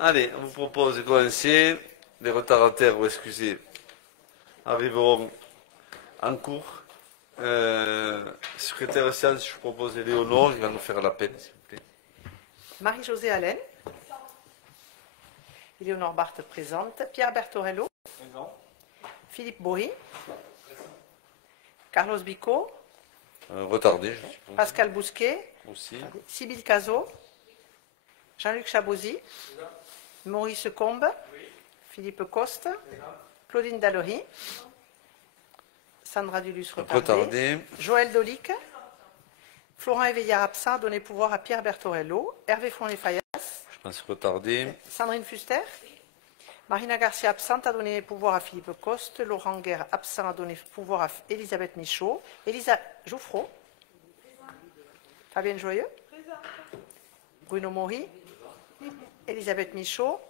Allez, on vous propose de commencer. Les retardataires ou excusez arriveront en cours. Secrétaire de séance, je vous propose Éléonore, il va nous faire l'appel, s'il vous plaît. Marie-Josée Allen. Éléonore Barthes présente. Pierre Bertorello. Présent. Philippe Bory. Carlos Bicot. Retardé, je suppose. Pascal Bousquet. Aussi. Sybille Cazot. Jean-Luc Chabozy. Maurice Combe. Philippe Coste. Claudine Dallery. Sandra Dulus retardée. Joël Dolic. Florent Éveillard absent, donné pouvoir à Pierre Bertorello. Hervé Fournier-Fayas. Je pense retardé. Sandrine Fuster. Marina Garcia absente, a donné pouvoir à Philippe Coste. Laurent Guerre absent, a donné pouvoir à Elisabeth Michaud. Elisa Jouffreau. Fabienne Joyeux. Bruno Maury. Elisabeth Michaud.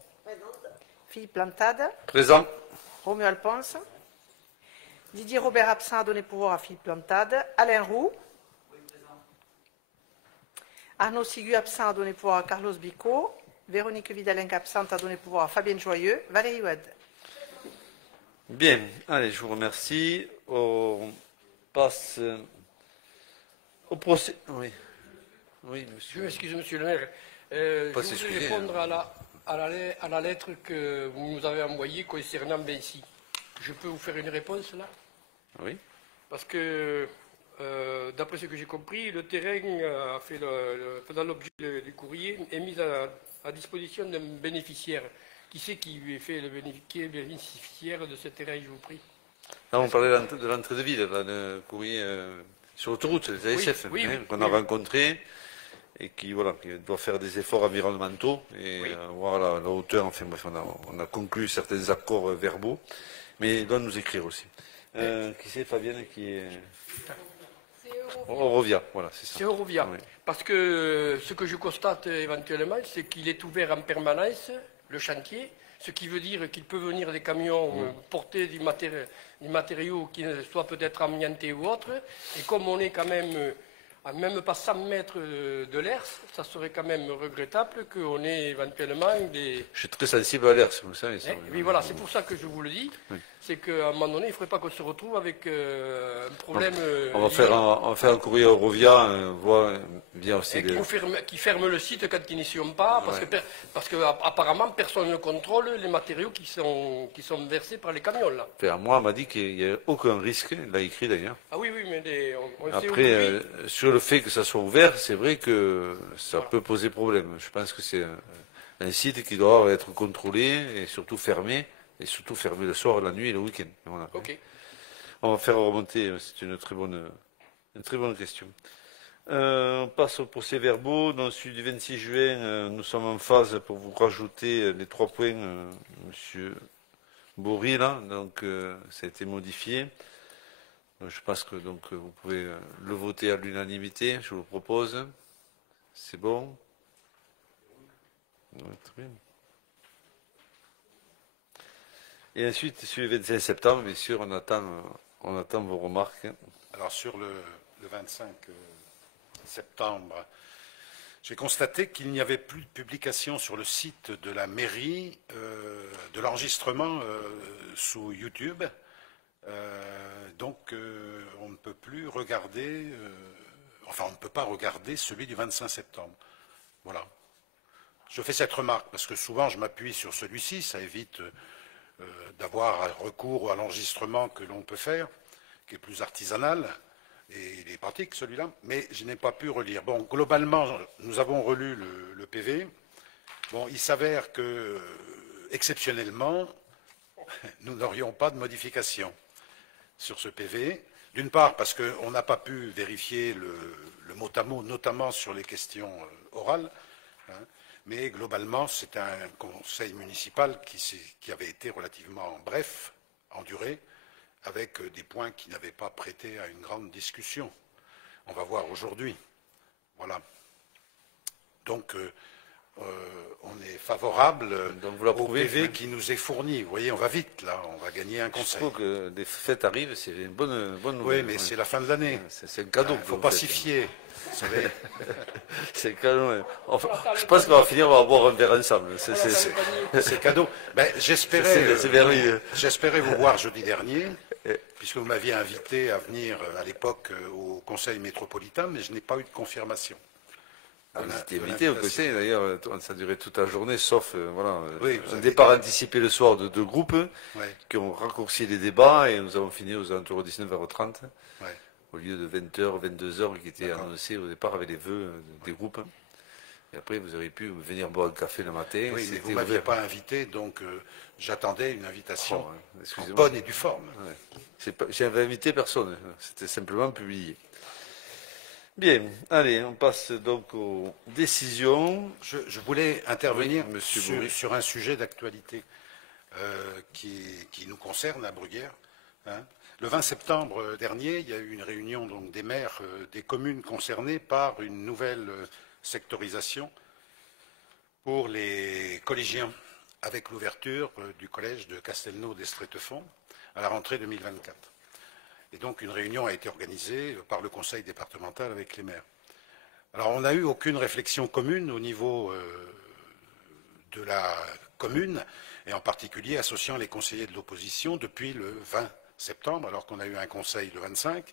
Philippe Plantade. Présent. Romuald Alphonse. Didier Robert absent, a donné pouvoir à Philippe Plantade. Alain Roux. Arnaud Sigu absent, a donné pouvoir à Carlos Bicot. Véronique Vidalin absente, a donné pouvoir à Fabienne Joyeux. Valérie Oued. Bien, allez, je vous remercie. On passe au procès. Oui. Oui, monsieur. Je m'excuse, monsieur le maire. Je voudrais répondre à la lettre que vous nous avez envoyée concernant Bency. Je peux vous faire une réponse là? Oui. Parce que, d'après ce que j'ai compris, le terrain a fait dans l'objet du courrier est mis à disposition d'un bénéficiaire. Qui c'est qui est bénéficiaire de ce terrain, je vous prie? Là, on parlait de l'entrée de ville, là, le courrier sur l'autoroute, les ASF, qu'on a rencontré et qui doit faire des efforts environnementaux et voir la hauteur. Enfin bref, on a conclu certains accords verbaux, mais il doit nous écrire aussi. Qui c'est, Fabienne, qui est... Eurovia, voilà, c'est ça. C'est Eurovia. Oui. Parce que ce que je constate éventuellement, c'est qu'il est ouvert en permanence, le chantier, ce qui veut dire qu'il peut venir des camions porter du matériau qui soit peut-être amianté ou autre. Et comme on est quand même à même pas 100 mètres de l'ERS, ça serait quand même regrettable qu'on ait éventuellement des... Je suis très sensible à l'ERS, vous savez. Oui, voilà, c'est pour ça que je vous le dis. Oui. C'est qu'à un moment donné, il ne faudrait pas qu'on se retrouve avec un problème... On va faire un courrier Eurovia, via aussi... Qui ferme le site quand ils n'y sont pas, parce qu'apparemment, personne ne contrôle les matériaux qui sont versés par les camions, là. Enfin, moi, on m'a dit qu'il n'y a aucun risque, il l'a écrit d'ailleurs. Ah oui, mais on après, sur le fait que ça soit ouvert, c'est vrai que ça peut poser problème. Je pense que c'est un site qui doit être contrôlé et surtout fermé le soir, la nuit et le week-end. Voilà. Okay. On va faire remonter, c'est une très bonne question. On passe au procès-verbaux. Dans celui du 26 juin, nous sommes en phase pour vous rajouter les 3 points, monsieur Bory, là. Donc, ça a été modifié. Je pense que vous pouvez le voter à l'unanimité, je vous le propose. C'est bon? Ouais, très bien. Et ensuite, sur le 25 septembre, bien sûr, on attend vos remarques. Alors, sur le 25 septembre, j'ai constaté qu'il n'y avait plus de publication sur le site de la mairie de l'enregistrement sous YouTube. Donc, on ne peut plus regarder, on ne peut pas regarder celui du 25 septembre. Voilà. Je fais cette remarque parce que souvent je m'appuie sur celui-ci, ça évite d'avoir recours à l'enregistrement que l'on peut faire, qui est plus artisanal, et il est pratique celui-là, mais je n'ai pas pu relire. Bon, globalement, nous avons relu le PV. Bon, il s'avère que, exceptionnellement, nous n'aurions pas de modification sur ce PV. D'une part, parce qu'on n'a pas pu vérifier le mot à mot, notamment sur les questions orales, hein, mais globalement, c'est un conseil municipal qui avait été relativement bref en durée, avec des points qui n'avaient pas prêté à une grande discussion. On va voir aujourd'hui. Voilà. Donc, on est favorable Donc vous au l'approuvez, PV qui nous est fourni. Vous voyez, on va vite là, on va gagner un Je conseil. trouve que des fêtes arrivent, c'est une bonne Oui, nouvelle. mais Ouais. c'est la fin de l'année. C'est un cadeau. Il ne que faut vous pas faites. s'y fier. Vous savez. C'est un cadeau. Ouais. Enfin, je pense qu'on va finir par boire un verre ensemble. C'est cadeau. Ben, j'espérais C'est merveilleux. j'espérais vous voir jeudi dernier, puisque vous m'aviez invité à venir à l'époque au Conseil métropolitain, mais je n'ai pas eu de confirmation. On était invité au conseil, d'ailleurs, ça a duré toute la journée, sauf voilà, Oui, vous un avez départ été- anticipé le soir de deux groupes Ouais, qui ont raccourci les débats et nous avons fini aux alentours de 19h30 ouais. au lieu de 20h, 22h qui était D'accord. annoncé au départ avec les vœux des groupes. Et après, vous auriez pu venir boire un café le matin. Oui, mais c'était vous ne m'aviez ouvert. pas invité, donc j'attendais une invitation Oh, en excusez-moi. bonne et due forme. Ouais. J'avais invité personne, c'était simplement publié. Bien, allez, on passe donc aux décisions. Je voulais intervenir Oui, monsieur Bourri. sur un sujet d'actualité qui nous concerne à Bruguière. Hein. Le 20 septembre dernier, il y a eu une réunion donc, des maires des communes concernées par une nouvelle sectorisation pour les collégiens, avec l'ouverture du collège de Castelnau d'Estrétefond à la rentrée 2024. Et donc une réunion a été organisée par le conseil départemental avec les maires. Alors on n'a eu aucune réflexion commune au niveau de la commune, et en particulier associant les conseillers de l'opposition depuis le 20 septembre, alors qu'on a eu un conseil le 25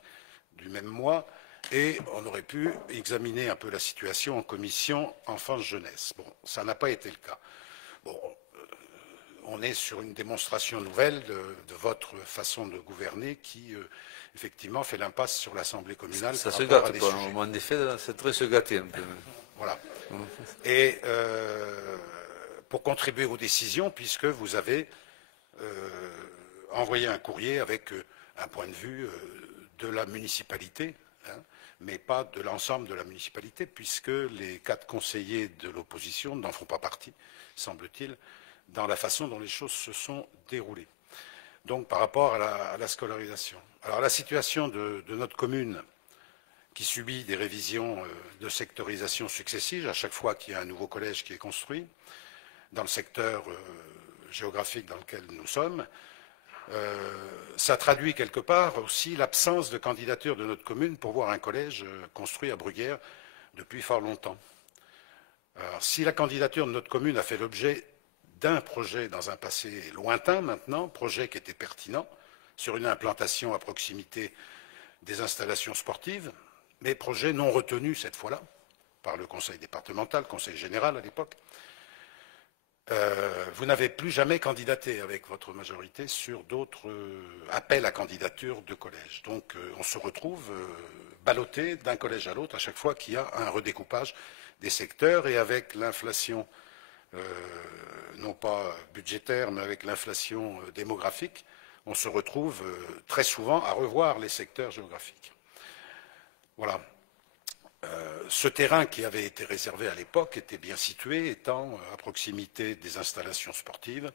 du même mois, et on aurait pu examiner un peu la situation en commission enfance-jeunesse. Bon, ça n'a pas été le cas. Bon, on est sur une démonstration nouvelle de votre façon de gouverner qui, effectivement, fait l'impasse sur l'Assemblée communale. Ça par se rapport à gâte, des quoi. sujets. En effet, c'est très se gâter un peu. Voilà. Et pour contribuer aux décisions, puisque vous avez envoyé un courrier avec un point de vue de la municipalité, hein, mais pas de l'ensemble de la municipalité, puisque les 4 conseillers de l'opposition n'en font pas partie, semble-t-il, dans la façon dont les choses se sont déroulées. Donc par rapport à la scolarisation. Alors la situation de notre commune, qui subit des révisions de sectorisation successives à chaque fois qu'il y a un nouveau collège qui est construit, dans le secteur géographique dans lequel nous sommes, ça traduit quelque part aussi l'absence de candidature de notre commune pour voir un collège construit à Bruguière depuis fort longtemps. Alors, si la candidature de notre commune a fait l'objet d'un projet dans un passé lointain maintenant, projet qui était pertinent, sur une implantation à proximité des installations sportives, mais projet non retenu cette fois-là par le conseil départemental, conseil général à l'époque, vous n'avez plus jamais candidaté avec votre majorité sur d'autres appels à candidature de collège. Donc on se retrouve ballotté d'un collège à l'autre à chaque fois qu'il y a un redécoupage des secteurs, et avec l'inflation, non pas budgétaire, mais avec l'inflation démographique, on se retrouve très souvent à revoir les secteurs géographiques. Voilà. Ce terrain qui avait été réservé à l'époque était bien situé, étant à proximité des installations sportives.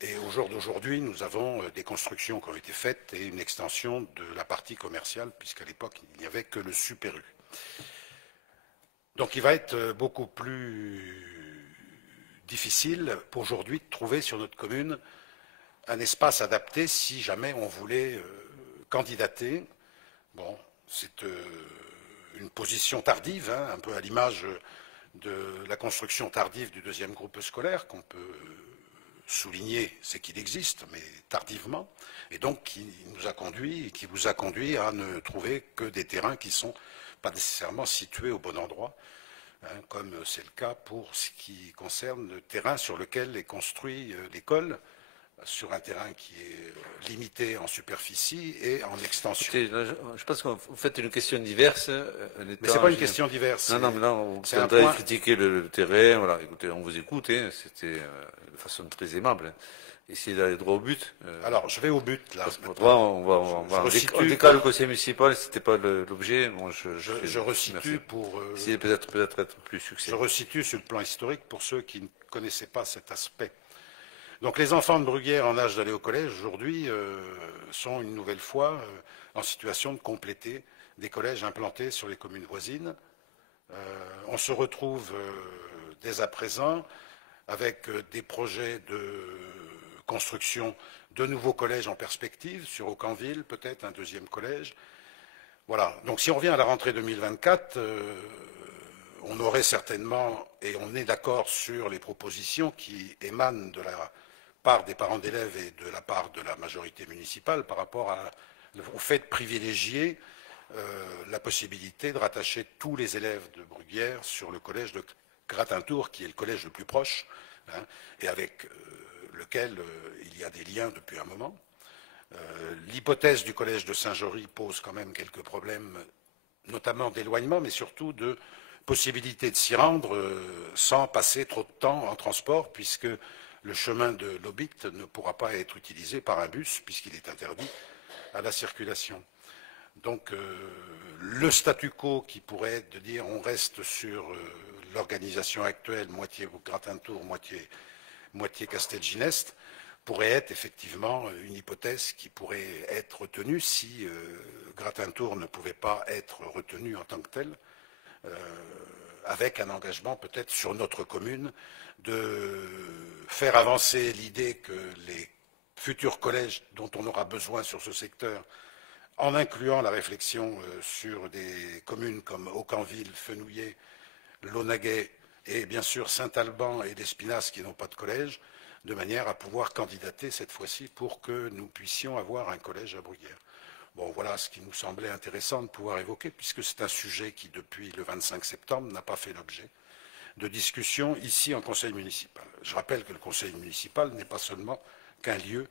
Et au jour d'aujourd'hui, nous avons des constructions qui ont été faites et une extension de la partie commerciale, puisqu'à l'époque, il n'y avait que le Super U. Donc il va être beaucoup plus difficile pour aujourd'hui de trouver sur notre commune un espace adapté si jamais on voulait candidater. Bon, c'est une position tardive, hein, un peu à l'image de la construction tardive du deuxième groupe scolaire, qu'on peut souligner, c'est qu'il existe, mais tardivement, et donc qui nous a conduit et qui vous a conduit à ne trouver que des terrains qui ne sont pas nécessairement situés au bon endroit, hein, comme c'est le cas pour ce qui concerne le terrain sur lequel est construit l'école, sur un terrain qui est limité en superficie et en extension. Écoutez, là, je pense que vous faites une question diverse. Mais ce n'est pas une question diverse. Non, mais là, on c'est un voudrait point. critiquer le terrain. Voilà, écoutez, on vous écoute. Hein, c'était de façon très aimable. Hein. Essayez d'aller droit au but. Alors, je vais au but, là. Parce qu'autrement, on décale le conseil municipal. C'était pas l'objet. Bon, Je resitue pour. Essayez peut-être être plus succinct. Je resitue sur le plan historique pour ceux qui ne connaissaient pas cet aspect. Donc les enfants de Bruguière en âge d'aller au collège aujourd'hui sont une nouvelle fois en situation de compléter des collèges implantés sur les communes voisines. On se retrouve dès à présent, avec des projets de construction de nouveaux collèges en perspective, sur Aucanville peut-être, un deuxième collège. Voilà, donc si on revient à la rentrée 2024, on aurait certainement, et on est d'accord sur les propositions qui émanent de la part des parents d'élèves et de la part de la majorité municipale par rapport au fait de privilégier la possibilité de rattacher tous les élèves de Bruguière sur le collège de Gratintour, qui est le collège le plus proche, hein, et avec lequel il y a des liens depuis un moment. L'hypothèse du collège de Saint-Jory pose quand même quelques problèmes, notamment d'éloignement, mais surtout de possibilité de s'y rendre sans passer trop de temps en transport, puisque le chemin de l'Obit ne pourra pas être utilisé par un bus, puisqu'il est interdit à la circulation. Donc le statu quo qui pourrait être de dire on reste sur l'organisation actuelle, moitié Gratintour, moitié Castelginest, pourrait être effectivement une hypothèse qui pourrait être retenue si Gratintour ne pouvait pas être retenu en tant que tel, avec un engagement peut-être sur notre commune de faire avancer l'idée que les futurs collèges dont on aura besoin sur ce secteur, en incluant la réflexion sur des communes comme Aucanville, Fenouillet, Launaguet et bien sûr Saint-Alban et l'Espinasse qui n'ont pas de collège, de manière à pouvoir candidater cette fois-ci pour que nous puissions avoir un collège à Bruguière. Bon, voilà ce qui nous semblait intéressant de pouvoir évoquer, puisque c'est un sujet qui, depuis le 25 septembre, n'a pas fait l'objet de discussion ici en conseil municipal. Je rappelle que le conseil municipal n'est pas seulement qu'un lieu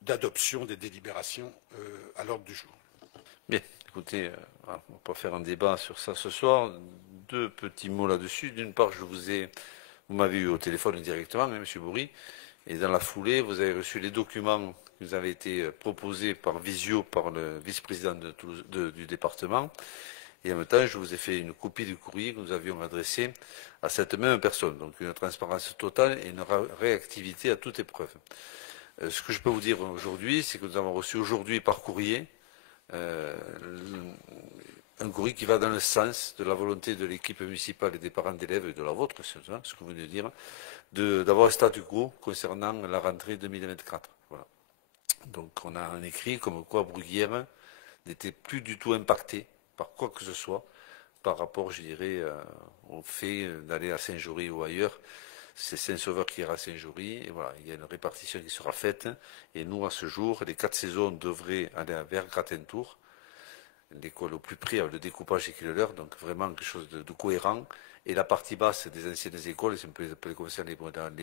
d'adoption des délibérations à l'ordre du jour. Bien, écoutez, on va pas faire un débat sur ça ce soir. Deux petits mots là-dessus. D'une part, vous m'avez eu au téléphone directement, hein, M. Bourri, et dans la foulée, vous avez reçu les documents qui nous avaient été proposés par visio par le vice-président du département. Et en même temps, je vous ai fait une copie du courrier que nous avions adressé à cette même personne. Donc une transparence totale et une réactivité à toute épreuve. Ce que je peux vous dire aujourd'hui, c'est que nous avons reçu aujourd'hui par courrier un courrier qui va dans le sens de la volonté de l'équipe municipale et des parents d'élèves et de la vôtre, ce que vous venez de dire, d'avoir un statu quo concernant la rentrée 2024. Voilà. Donc on a un écrit comme quoi Bruguière n'était plus du tout impacté par quoi que ce soit par rapport, je dirais, au fait d'aller à Saint-Jory ou ailleurs. C'est Saint-Sauveur qui ira à Saint-Jory, et voilà, il y a une répartition qui sera faite, et nous, à ce jour, les 4 saisons devraient aller vers Gratintour, l'école au plus près, le découpage qui est le leur, donc vraiment quelque chose de cohérent, et la partie basse des anciennes écoles, si on peut les appeler comme ça, les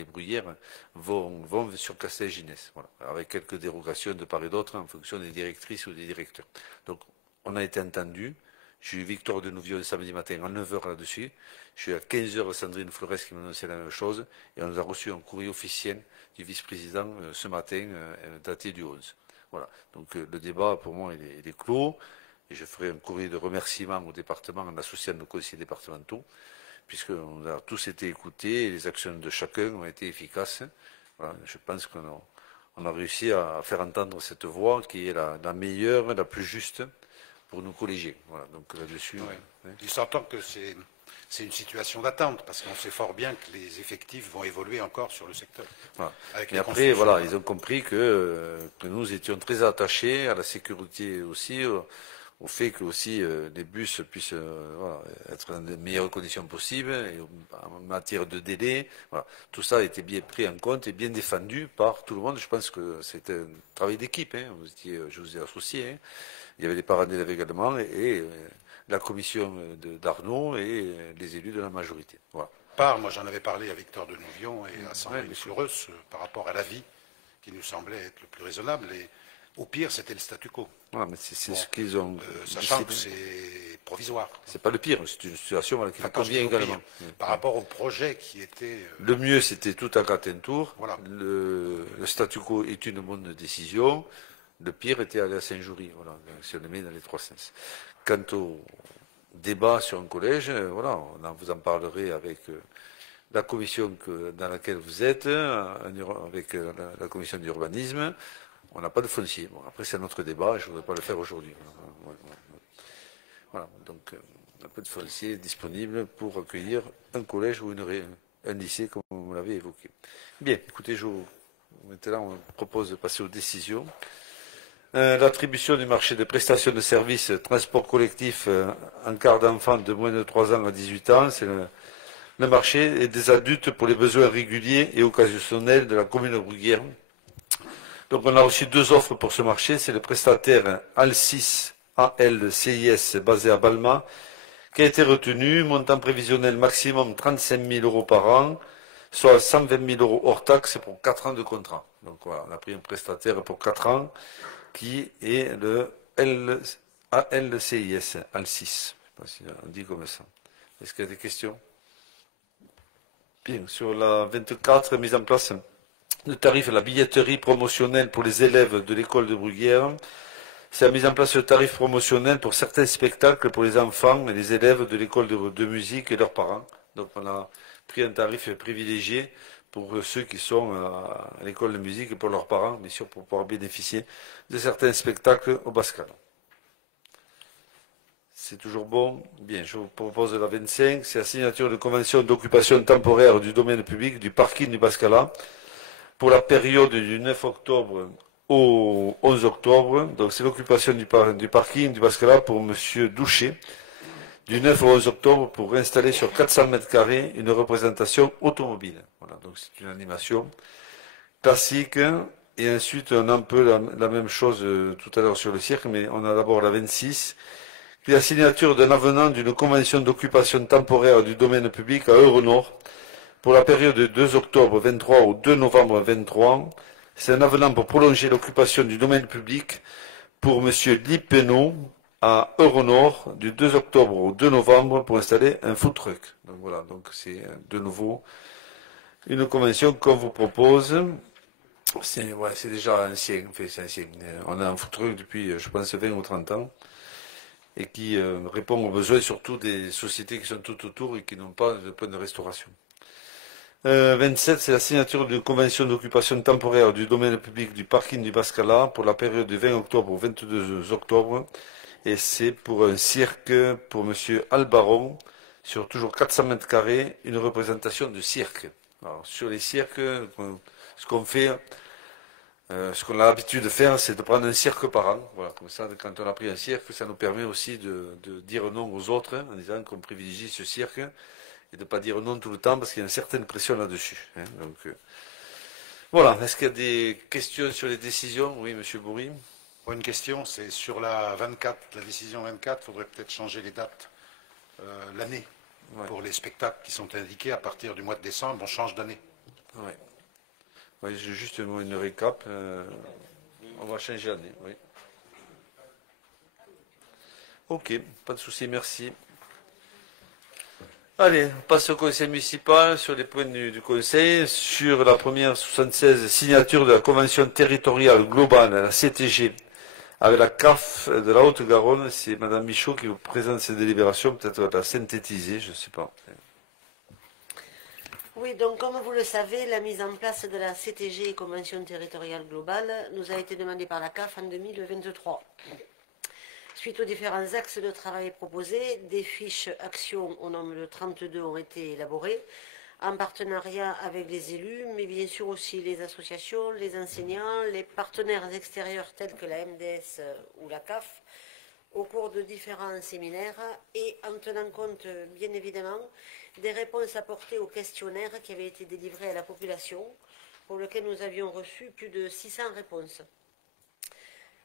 bruyères, vont sur Castelginest, voilà, avec quelques dérogations de part et d'autre en fonction des directrices ou des directeurs. Donc, on a été entendu. J'ai eu Victor de Nouvion samedi matin à 9h là-dessus. Je suis à 15h Sandrine Flores qui m'a annoncé la même chose. Et on nous a reçu un courrier officiel du vice-président ce matin, daté du 11. Voilà. Donc le débat, pour moi, il est clos. Et je ferai un courrier de remerciement au département en associant nos conseillers départementaux, puisqu'on a tous été écoutés et les actions de chacun ont été efficaces. Voilà. Je pense qu'on a réussi à faire entendre cette voix qui est la meilleure, la plus juste pour nos collégiens. Voilà, donc là-dessus. Oui. Il s'entend que c'est une situation d'attente, parce qu'on sait fort bien que les effectifs vont évoluer encore sur le secteur. Voilà. Et après, voilà, ils ont compris que nous étions très attachés à la sécurité aussi, au fait que aussi les bus puissent voilà, être dans les meilleures conditions possibles, et en matière de délai. Voilà. Tout ça a été bien pris en compte et bien défendu par tout le monde. Je pense que c'était un travail d'équipe. Hein. Je vous ai associé. Hein. Il y avait les parents d'élèves également et la commission d'Arnaud et les élus de la majorité. Voilà. Moi j'en avais parlé à Victor de Nouvion et à Sandrine Fleureus par rapport à l'avis qui nous semblait être le plus raisonnable. Et au pire, c'était le statu quo. Voilà, mais c'est ce qu'ils ont. Sachant que c'est provisoire. C'est pas le pire, c'est une situation qui convient également. Par rapport au projet qui était. Le mieux, c'était tout à Gratintour. Voilà. Le statu quo est une bonne décision. Le pire était aller à Saint-Jory, voilà, si on le met dans les trois sens. Quant au débat sur un collège, voilà, vous en parlerez avec la commission dans laquelle vous êtes, avec la commission d'urbanisme. On n'a pas de foncier. Bon, après, c'est un autre débat, je ne voudrais pas le faire aujourd'hui. Voilà. Voilà, donc un peu de foncier disponible pour accueillir un collège ou un lycée, comme vous l'avez évoqué. Bien, écoutez, maintenant on propose de passer aux décisions. L'attribution du marché des prestations de services transport collectif en quart d'enfants de moins de 3 ans à 18 ans, c'est le marché et des adultes pour les besoins réguliers et occasionnels de la commune de Bruguière. Donc on a reçu 2 offres pour ce marché, c'est le prestataire AL6 ALCIS basé à Balma, qui a été retenu, montant prévisionnel maximum 35 000 euros par an, soit 120 000 euros hors taxe pour 4 ans de contrat. Donc voilà, on a pris un prestataire pour 4 ans, qui est le ALCIS, AL6. Je ne sais pas si on dit comme ça. Est-ce qu'il y a des questions? Bien, sur la 24, mise en place de tarif à la billetterie promotionnelle pour les élèves de l'école de Bruguière. C'est la mise en place de tarifs promotionnels pour certains spectacles pour les enfants et les élèves de l'école de musique et leurs parents. Donc on a pris un tarif privilégié pour ceux qui sont à l'école de musique et pour leurs parents, bien sûr, pour pouvoir bénéficier de certains spectacles au Bascal. C'est toujours bon. Bien, je vous propose la 25, c'est la signature de convention d'occupation temporaire du domaine public du parking du Bascala pour la période du 9 octobre au 11 octobre. Donc c'est l'occupation du parking du Bascala pour M. Doucher, du 9 au 11 octobre, pour installer sur 400 mètres carrés une représentation automobile. Voilà, donc c'est une animation classique. Et ensuite, on a un peu la même chose tout à l'heure sur le cirque, mais on a d'abord la 26, qui est la signature d'un avenant d'une convention d'occupation temporaire du domaine public à Euronord pour la période du 2 octobre 23 au 2 novembre 23. C'est un avenant pour prolonger l'occupation du domaine public pour M. Lipenot à Euronord du 2 octobre au 2 novembre pour installer un food truck. Donc voilà, donc c'est de nouveau une convention qu'on vous propose. C'est déjà ancien, enfin, c'est ancien. On a un food truck depuis, je pense, 20 ou 30 ans et qui répond aux besoins surtout des sociétés qui sont tout autour et qui n'ont pas de point de restauration. 27, c'est la signature d'une convention d'occupation temporaire du domaine public du parking du Bascala pour la période du 20 octobre au 22 octobre. Et c'est pour un cirque pour M. Albaron, sur toujours 400 mètres carrés, une représentation de cirque. Alors, sur les cirques, ce qu'on fait, ce qu'on a l'habitude de faire, c'est de prendre un cirque par an. Voilà, comme ça, quand on a pris un cirque, ça nous permet aussi de dire non aux autres, en disant qu'on privilégie ce cirque, et de ne pas dire non tout le temps, parce qu'il y a une certaine pression là-dessus. Donc, voilà, est-ce qu'il y a des questions sur les décisions? Oui, M. Bourri. Une question, c'est sur la 24, la décision 24, il faudrait peut-être changer les dates, l'année. Ouais. Pour les spectacles qui sont indiqués à partir du mois de décembre, on change d'année. Oui. Oui, j'ai juste une récap. On va changer d'année, oui. Ok, pas de souci, merci. Allez, on passe au conseil municipal sur les points du conseil. Sur la première 76, signature de la convention territoriale globale, la CTG, avec la CAF de la Haute-Garonne. C'est Madame Michaud qui vous présente ces délibérations, peut-être la synthétiser, je ne sais pas. Oui, donc comme vous le savez, la mise en place de la CTG, Convention territoriale globale, nous a été demandée par la CAF en 2023. Suite aux différents axes de travail proposés, des fiches actions au nombre de 32 ont été élaborées, en partenariat avec les élus, mais bien sûr aussi les associations, les enseignants, les partenaires extérieurs tels que la MDS ou la CAF, au cours de différents séminaires et en tenant compte, bien évidemment, des réponses apportées au questionnaire qui avait été délivré à la population, pour lequel nous avions reçu plus de 600 réponses.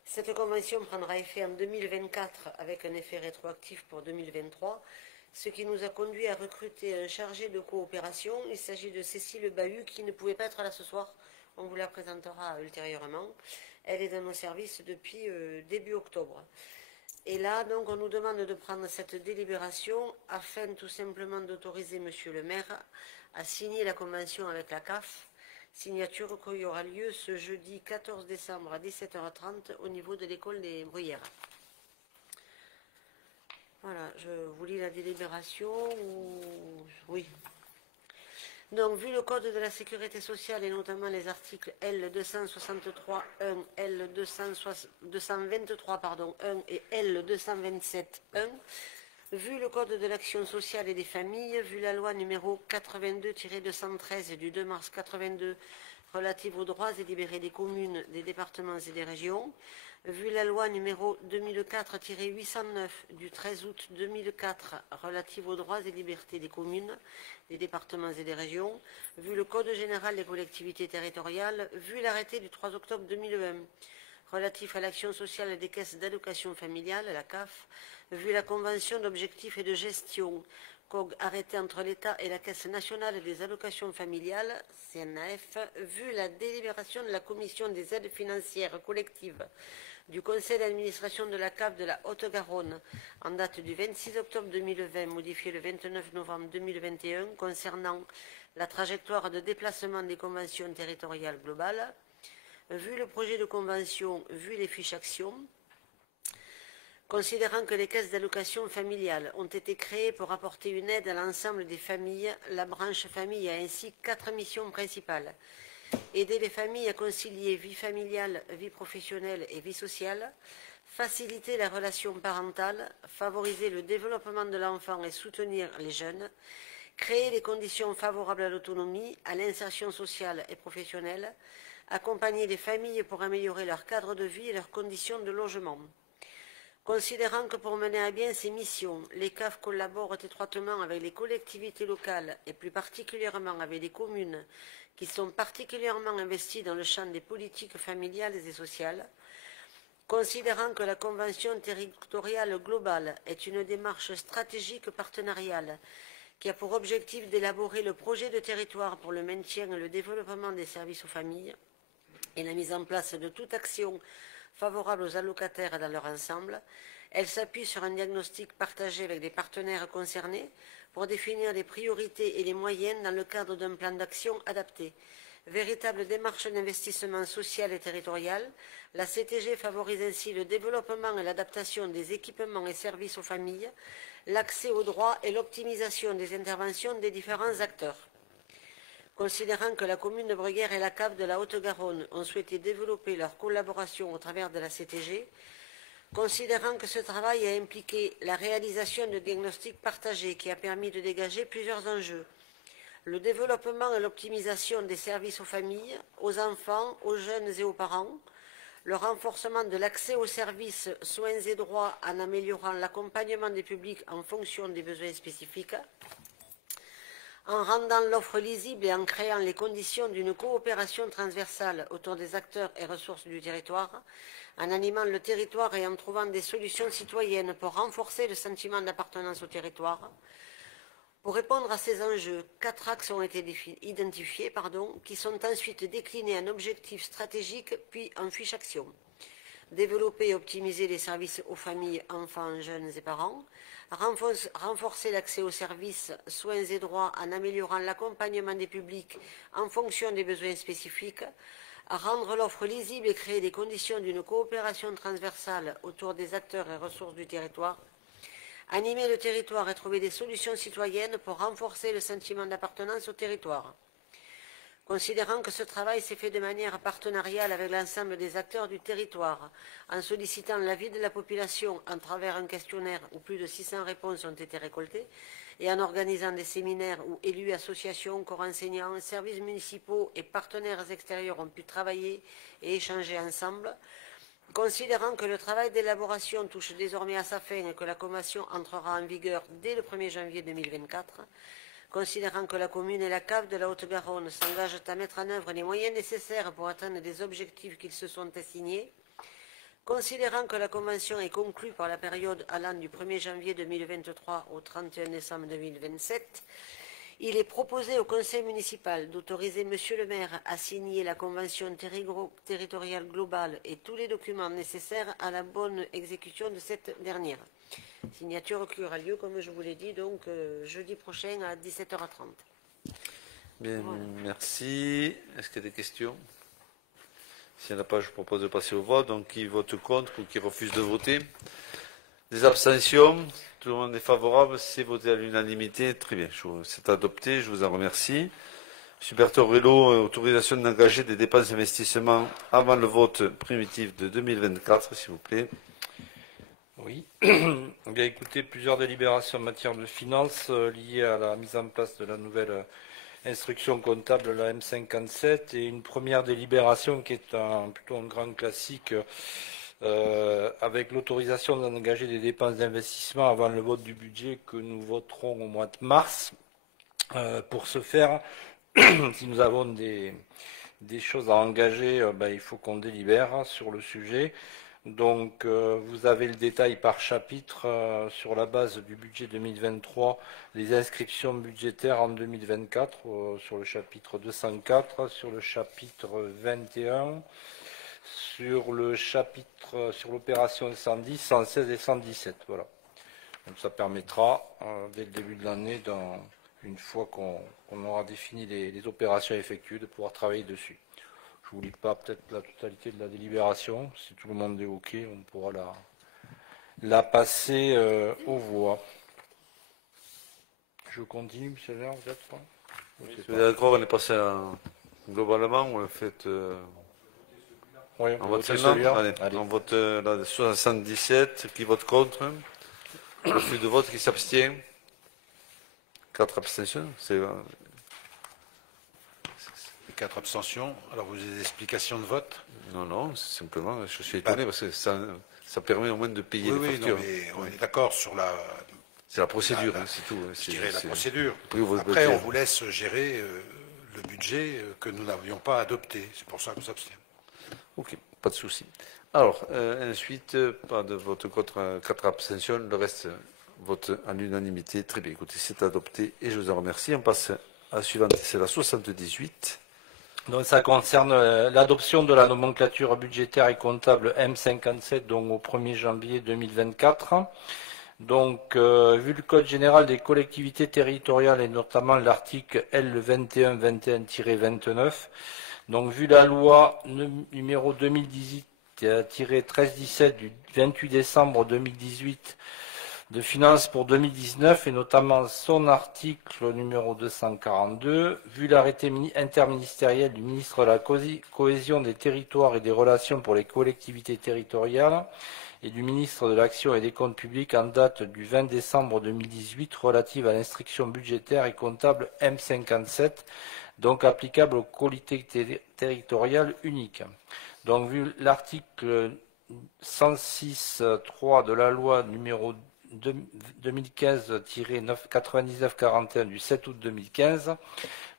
Cette convention prendra effet en 2024 avec un effet rétroactif pour 2023, ce qui nous a conduit à recruter un chargé de coopération. Il s'agit de Cécile Bahut qui ne pouvait pas être là ce soir. On vous la présentera ultérieurement. Elle est dans nos services depuis début octobre. Et là, donc, on nous demande de prendre cette délibération afin tout simplement d'autoriser Monsieur le maire à signer la convention avec la CAF, signature qui aura lieu ce jeudi 14 décembre à 17h30 au niveau de l'école des Bruyères. Voilà, je vous lis la délibération. Oui. Donc, vu le Code de la Sécurité sociale et notamment les articles L263.1, L223.1 et L227.1, vu le Code de l'action sociale et des familles, vu la loi numéro 82-213 du 2 mars 82 relative aux droits et libertés des communes, des départements et des régions, vu la loi numéro 2004-809 du 13 août 2004 relative aux droits et libertés des communes, des départements et des régions, vu le Code général des collectivités territoriales, vu l'arrêté du 3 octobre 2020 relatif à l'action sociale des caisses d'allocation familiale, la CAF, vu la convention d'objectifs et de gestion arrêté entre l'État et la Caisse nationale des allocations familiales, CNAF, vu la délibération de la Commission des aides financières collectives du Conseil d'administration de la CAF de la Haute-Garonne en date du 26 octobre 2020, modifié le 29 novembre 2021, concernant la trajectoire de déplacement des conventions territoriales globales, vu le projet de convention, vu les fiches actions, considérant que les caisses d'allocation familiale ont été créées pour apporter une aide à l'ensemble des familles, la branche famille a ainsi 4 missions principales. Aider les familles à concilier vie familiale, vie professionnelle et vie sociale, faciliter la relation parentale, favoriser le développement de l'enfant et soutenir les jeunes, créer les conditions favorables à l'autonomie, à l'insertion sociale et professionnelle, accompagner les familles pour améliorer leur cadre de vie et leurs conditions de logement. Considérant que pour mener à bien ces missions, les CAF collaborent étroitement avec les collectivités locales et plus particulièrement avec les communes qui sont particulièrement investies dans le champ des politiques familiales et sociales, considérant que la Convention territoriale globale est une démarche stratégique partenariale qui a pour objectif d'élaborer le projet de territoire pour le maintien et le développement des services aux familles et la mise en place de toute action favorable aux allocataires dans leur ensemble, elle s'appuie sur un diagnostic partagé avec les partenaires concernés pour définir les priorités et les moyens dans le cadre d'un plan d'action adapté. Véritable démarche d'investissement social et territorial, la CTG favorise ainsi le développement et l'adaptation des équipements et services aux familles, l'accès aux droits et l'optimisation des interventions des différents acteurs. Considérant que la commune de Bruguère et la CAF de la Haute-Garonne ont souhaité développer leur collaboration au travers de la CTG, considérant que ce travail a impliqué la réalisation de diagnostics partagés qui a permis de dégager plusieurs enjeux, le développement et l'optimisation des services aux familles, aux enfants, aux jeunes et aux parents, le renforcement de l'accès aux services, soins et droits en améliorant l'accompagnement des publics en fonction des besoins spécifiques, en rendant l'offre lisible et en créant les conditions d'une coopération transversale autour des acteurs et ressources du territoire, en animant le territoire et en trouvant des solutions citoyennes pour renforcer le sentiment d'appartenance au territoire. Pour répondre à ces enjeux, 4 axes ont été identifiés, qui sont ensuite déclinés en objectifs stratégiques puis en fiche action. Développer et optimiser les services aux familles, enfants, jeunes et parents, renforcer l'accès aux services, soins et droits en améliorant l'accompagnement des publics en fonction des besoins spécifiques, rendre l'offre lisible et créer les conditions d'une coopération transversale autour des acteurs et ressources du territoire, animer le territoire et trouver des solutions citoyennes pour renforcer le sentiment d'appartenance au territoire. Considérant que ce travail s'est fait de manière partenariale avec l'ensemble des acteurs du territoire, en sollicitant l'avis de la population à travers un questionnaire où plus de 600 réponses ont été récoltées, et en organisant des séminaires où élus, associations, corps enseignants, services municipaux et partenaires extérieurs ont pu travailler et échanger ensemble, considérant que le travail d'élaboration touche désormais à sa fin et que la convention entrera en vigueur dès le 1er janvier 2024, considérant que la commune et la CAF de la Haute-Garonne s'engagent à mettre en œuvre les moyens nécessaires pour atteindre des objectifs qu'ils se sont assignés, considérant que la convention est conclue par la période allant du 1er janvier 2023 au 31 décembre 2027, il est proposé au conseil municipal d'autoriser Monsieur le maire à signer la convention territoriale globale et tous les documents nécessaires à la bonne exécution de cette dernière. Signature qui aura lieu, comme je vous l'ai dit, donc jeudi prochain à 17h30. Bien, voilà. Merci. Est-ce qu'il y a des questions? S'il n'y en a pas, je propose de passer au vote. Donc, qui vote contre ou qui refuse de voter? Des abstentions? Tout le monde est favorable? C'est voté à l'unanimité. Très bien. C'est adopté. Je vous en remercie. Super Torello, autorisation d'engager des dépenses d'investissement avant le vote primitif de 2024, s'il vous plaît. Oui. Bien écoutez, plusieurs délibérations en matière de finances liées à la mise en place de la nouvelle instruction comptable, la M57, et une première délibération qui est plutôt un grand classique avec l'autorisation d'engager des dépenses d'investissement avant le vote du budget que nous voterons au mois de mars. Pour ce faire, si nous avons des choses à engager, il faut qu'on délibère sur le sujet. Donc, vous avez le détail par chapitre sur la base du budget 2023, les inscriptions budgétaires en 2024 sur le chapitre 204, sur le chapitre 21, sur le chapitre sur l'opération 110, 116 et 117. Voilà. Donc, ça permettra dès le début de l'année, une fois qu'on aura défini les opérations effectuées, de pouvoir travailler dessus. Je ne vous lis pas peut-être la totalité de la délibération. Si tout le monde est OK, on pourra la passer aux voix. Je continue, M. le maire, vous êtes pas? Si vous êtes d'accord, on est passé globalement, ou en fait... Oui, on vote celle-là. Allez. On vote la 77, qui vote contre. Refus de vote, qui s'abstient. 4 abstentions. C'est... 4 abstentions. Alors, vous avez des explications de vote? Non, c'est simplement, je suis étonné parce que ça permet au moins de payer les factures. Non, mais on est d'accord sur la... C'est la procédure, c'est tout. Je dirais la procédure. Oui, après, on vous laisse gérer le budget que nous n'avions pas adopté. C'est pour ça que nous abstenons. Ok, pas de souci. Alors, ensuite, pas de vote contre, 4 abstentions. Le reste, vote à l'unanimité. Très bien, écoutez, c'est adopté et je vous en remercie. On passe à la suivante, c'est la 78. Donc ça concerne l'adoption de la nomenclature budgétaire et comptable M57 donc au 1er janvier 2024. Donc vu le Code général des collectivités territoriales et notamment l'article L2121-29, donc vu la loi numéro 2018-1317 du 28 décembre 2018 de finances pour 2019 et notamment son article numéro 242, vu l'arrêté interministériel du ministre de la Cohésion des territoires et des relations pour les collectivités territoriales et du ministre de l'Action et des comptes publics en date du 20 décembre 2018 relative à l'instruction budgétaire et comptable M57, donc applicable aux collectivités territoriales uniques. Donc vu l'article 106.3 de la loi numéro 2015-9941 du 7 août 2015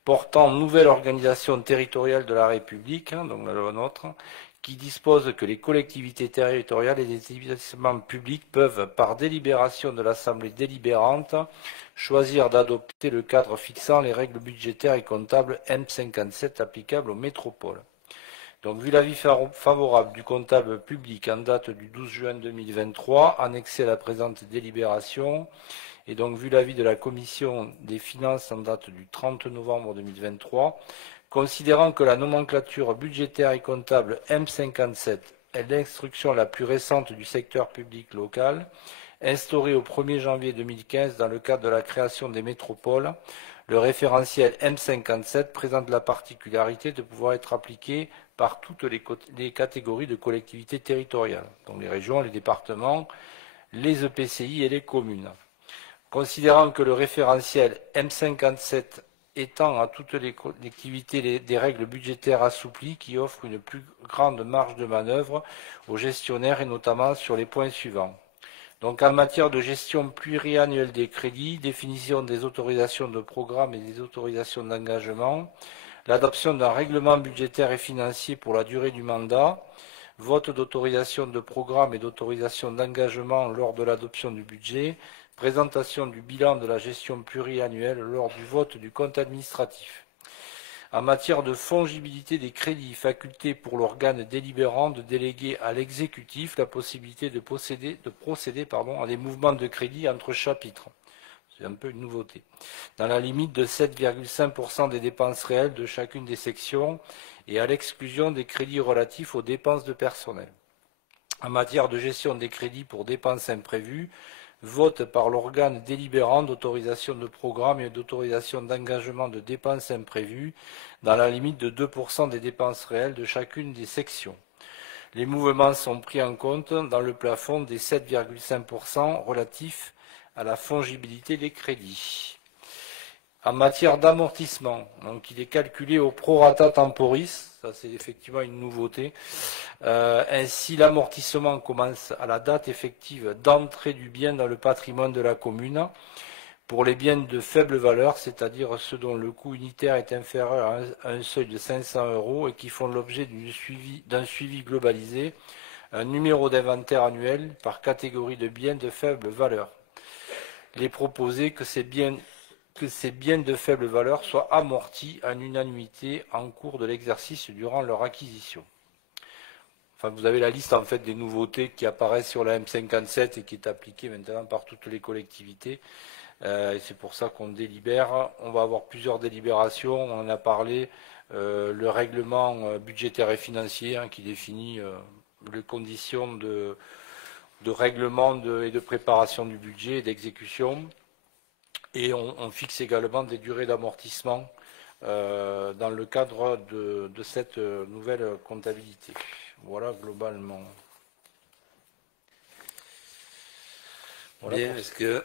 portant nouvelle organisation territoriale de la République, donc la loi NOTRe, qui dispose que les collectivités territoriales et les établissements publics peuvent, par délibération de l'Assemblée délibérante, choisir d'adopter le cadre fixant les règles budgétaires et comptables M57 applicables aux métropoles. Donc, vu l'avis favorable du comptable public en date du 12 juin 2023, annexé à la présente délibération, et donc vu l'avis de la Commission des finances en date du 30 novembre 2023, considérant que la nomenclature budgétaire et comptable M57 est l'instruction la plus récente du secteur public local, instaurée au 1er janvier 2015 dans le cadre de la création des métropoles, le référentiel M57 présente la particularité de pouvoir être appliqué par toutes les catégories de collectivités territoriales, donc les régions, les départements, les EPCI et les communes. Considérant que le référentiel M57 étend à toutes les collectivités des règles budgétaires assouplies qui offrent une plus grande marge de manœuvre aux gestionnaires et notamment sur les points suivants. Donc en matière de gestion pluriannuelle des crédits, définition des autorisations de programme et des autorisations d'engagement, l'adoption d'un règlement budgétaire et financier pour la durée du mandat, vote d'autorisation de programme et d'autorisation d'engagement lors de l'adoption du budget, présentation du bilan de la gestion pluriannuelle lors du vote du compte administratif. En matière de fongibilité des crédits, faculté pour l'organe délibérant de déléguer à l'exécutif la possibilité de procéder à des mouvements de crédit entre chapitres. C'est un peu une nouveauté. Dans la limite de 7,5% des dépenses réelles de chacune des sections et à l'exclusion des crédits relatifs aux dépenses de personnel. En matière de gestion des crédits pour dépenses imprévues, vote par l'organe délibérant d'autorisation de programme et d'autorisation d'engagement de dépenses imprévues dans la limite de 2% des dépenses réelles de chacune des sections. Les mouvements sont pris en compte dans le plafond des 7,5% relatifs à la fongibilité des crédits. En matière d'amortissement, donc il est calculé au prorata temporis, ça c'est effectivement une nouveauté. Ainsi, l'amortissement commence à la date effective d'entrée du bien dans le patrimoine de la commune pour les biens de faible valeur, c'est-à-dire ceux dont le coût unitaire est inférieur à un seuil de 500 € et qui font l'objet d'un suivi globalisé, un numéro d'inventaire annuel par catégorie de biens de faible valeur. Il est proposé que ces biens de faible valeur soient amortis en unanimité en cours de l'exercice durant leur acquisition. Enfin, vous avez la liste en fait des nouveautés qui apparaissent sur la M57 et qui est appliquée maintenant par toutes les collectivités. Et c'est pour ça qu'on délibère. On va avoir plusieurs délibérations. On en a parlé. Le règlement budgétaire et financier qui définit les conditions de règlement et de préparation du budget et d'exécution. Et on fixe également des durées d'amortissement dans le cadre de cette nouvelle comptabilité. Voilà globalement. Voilà. Bien, est-ce que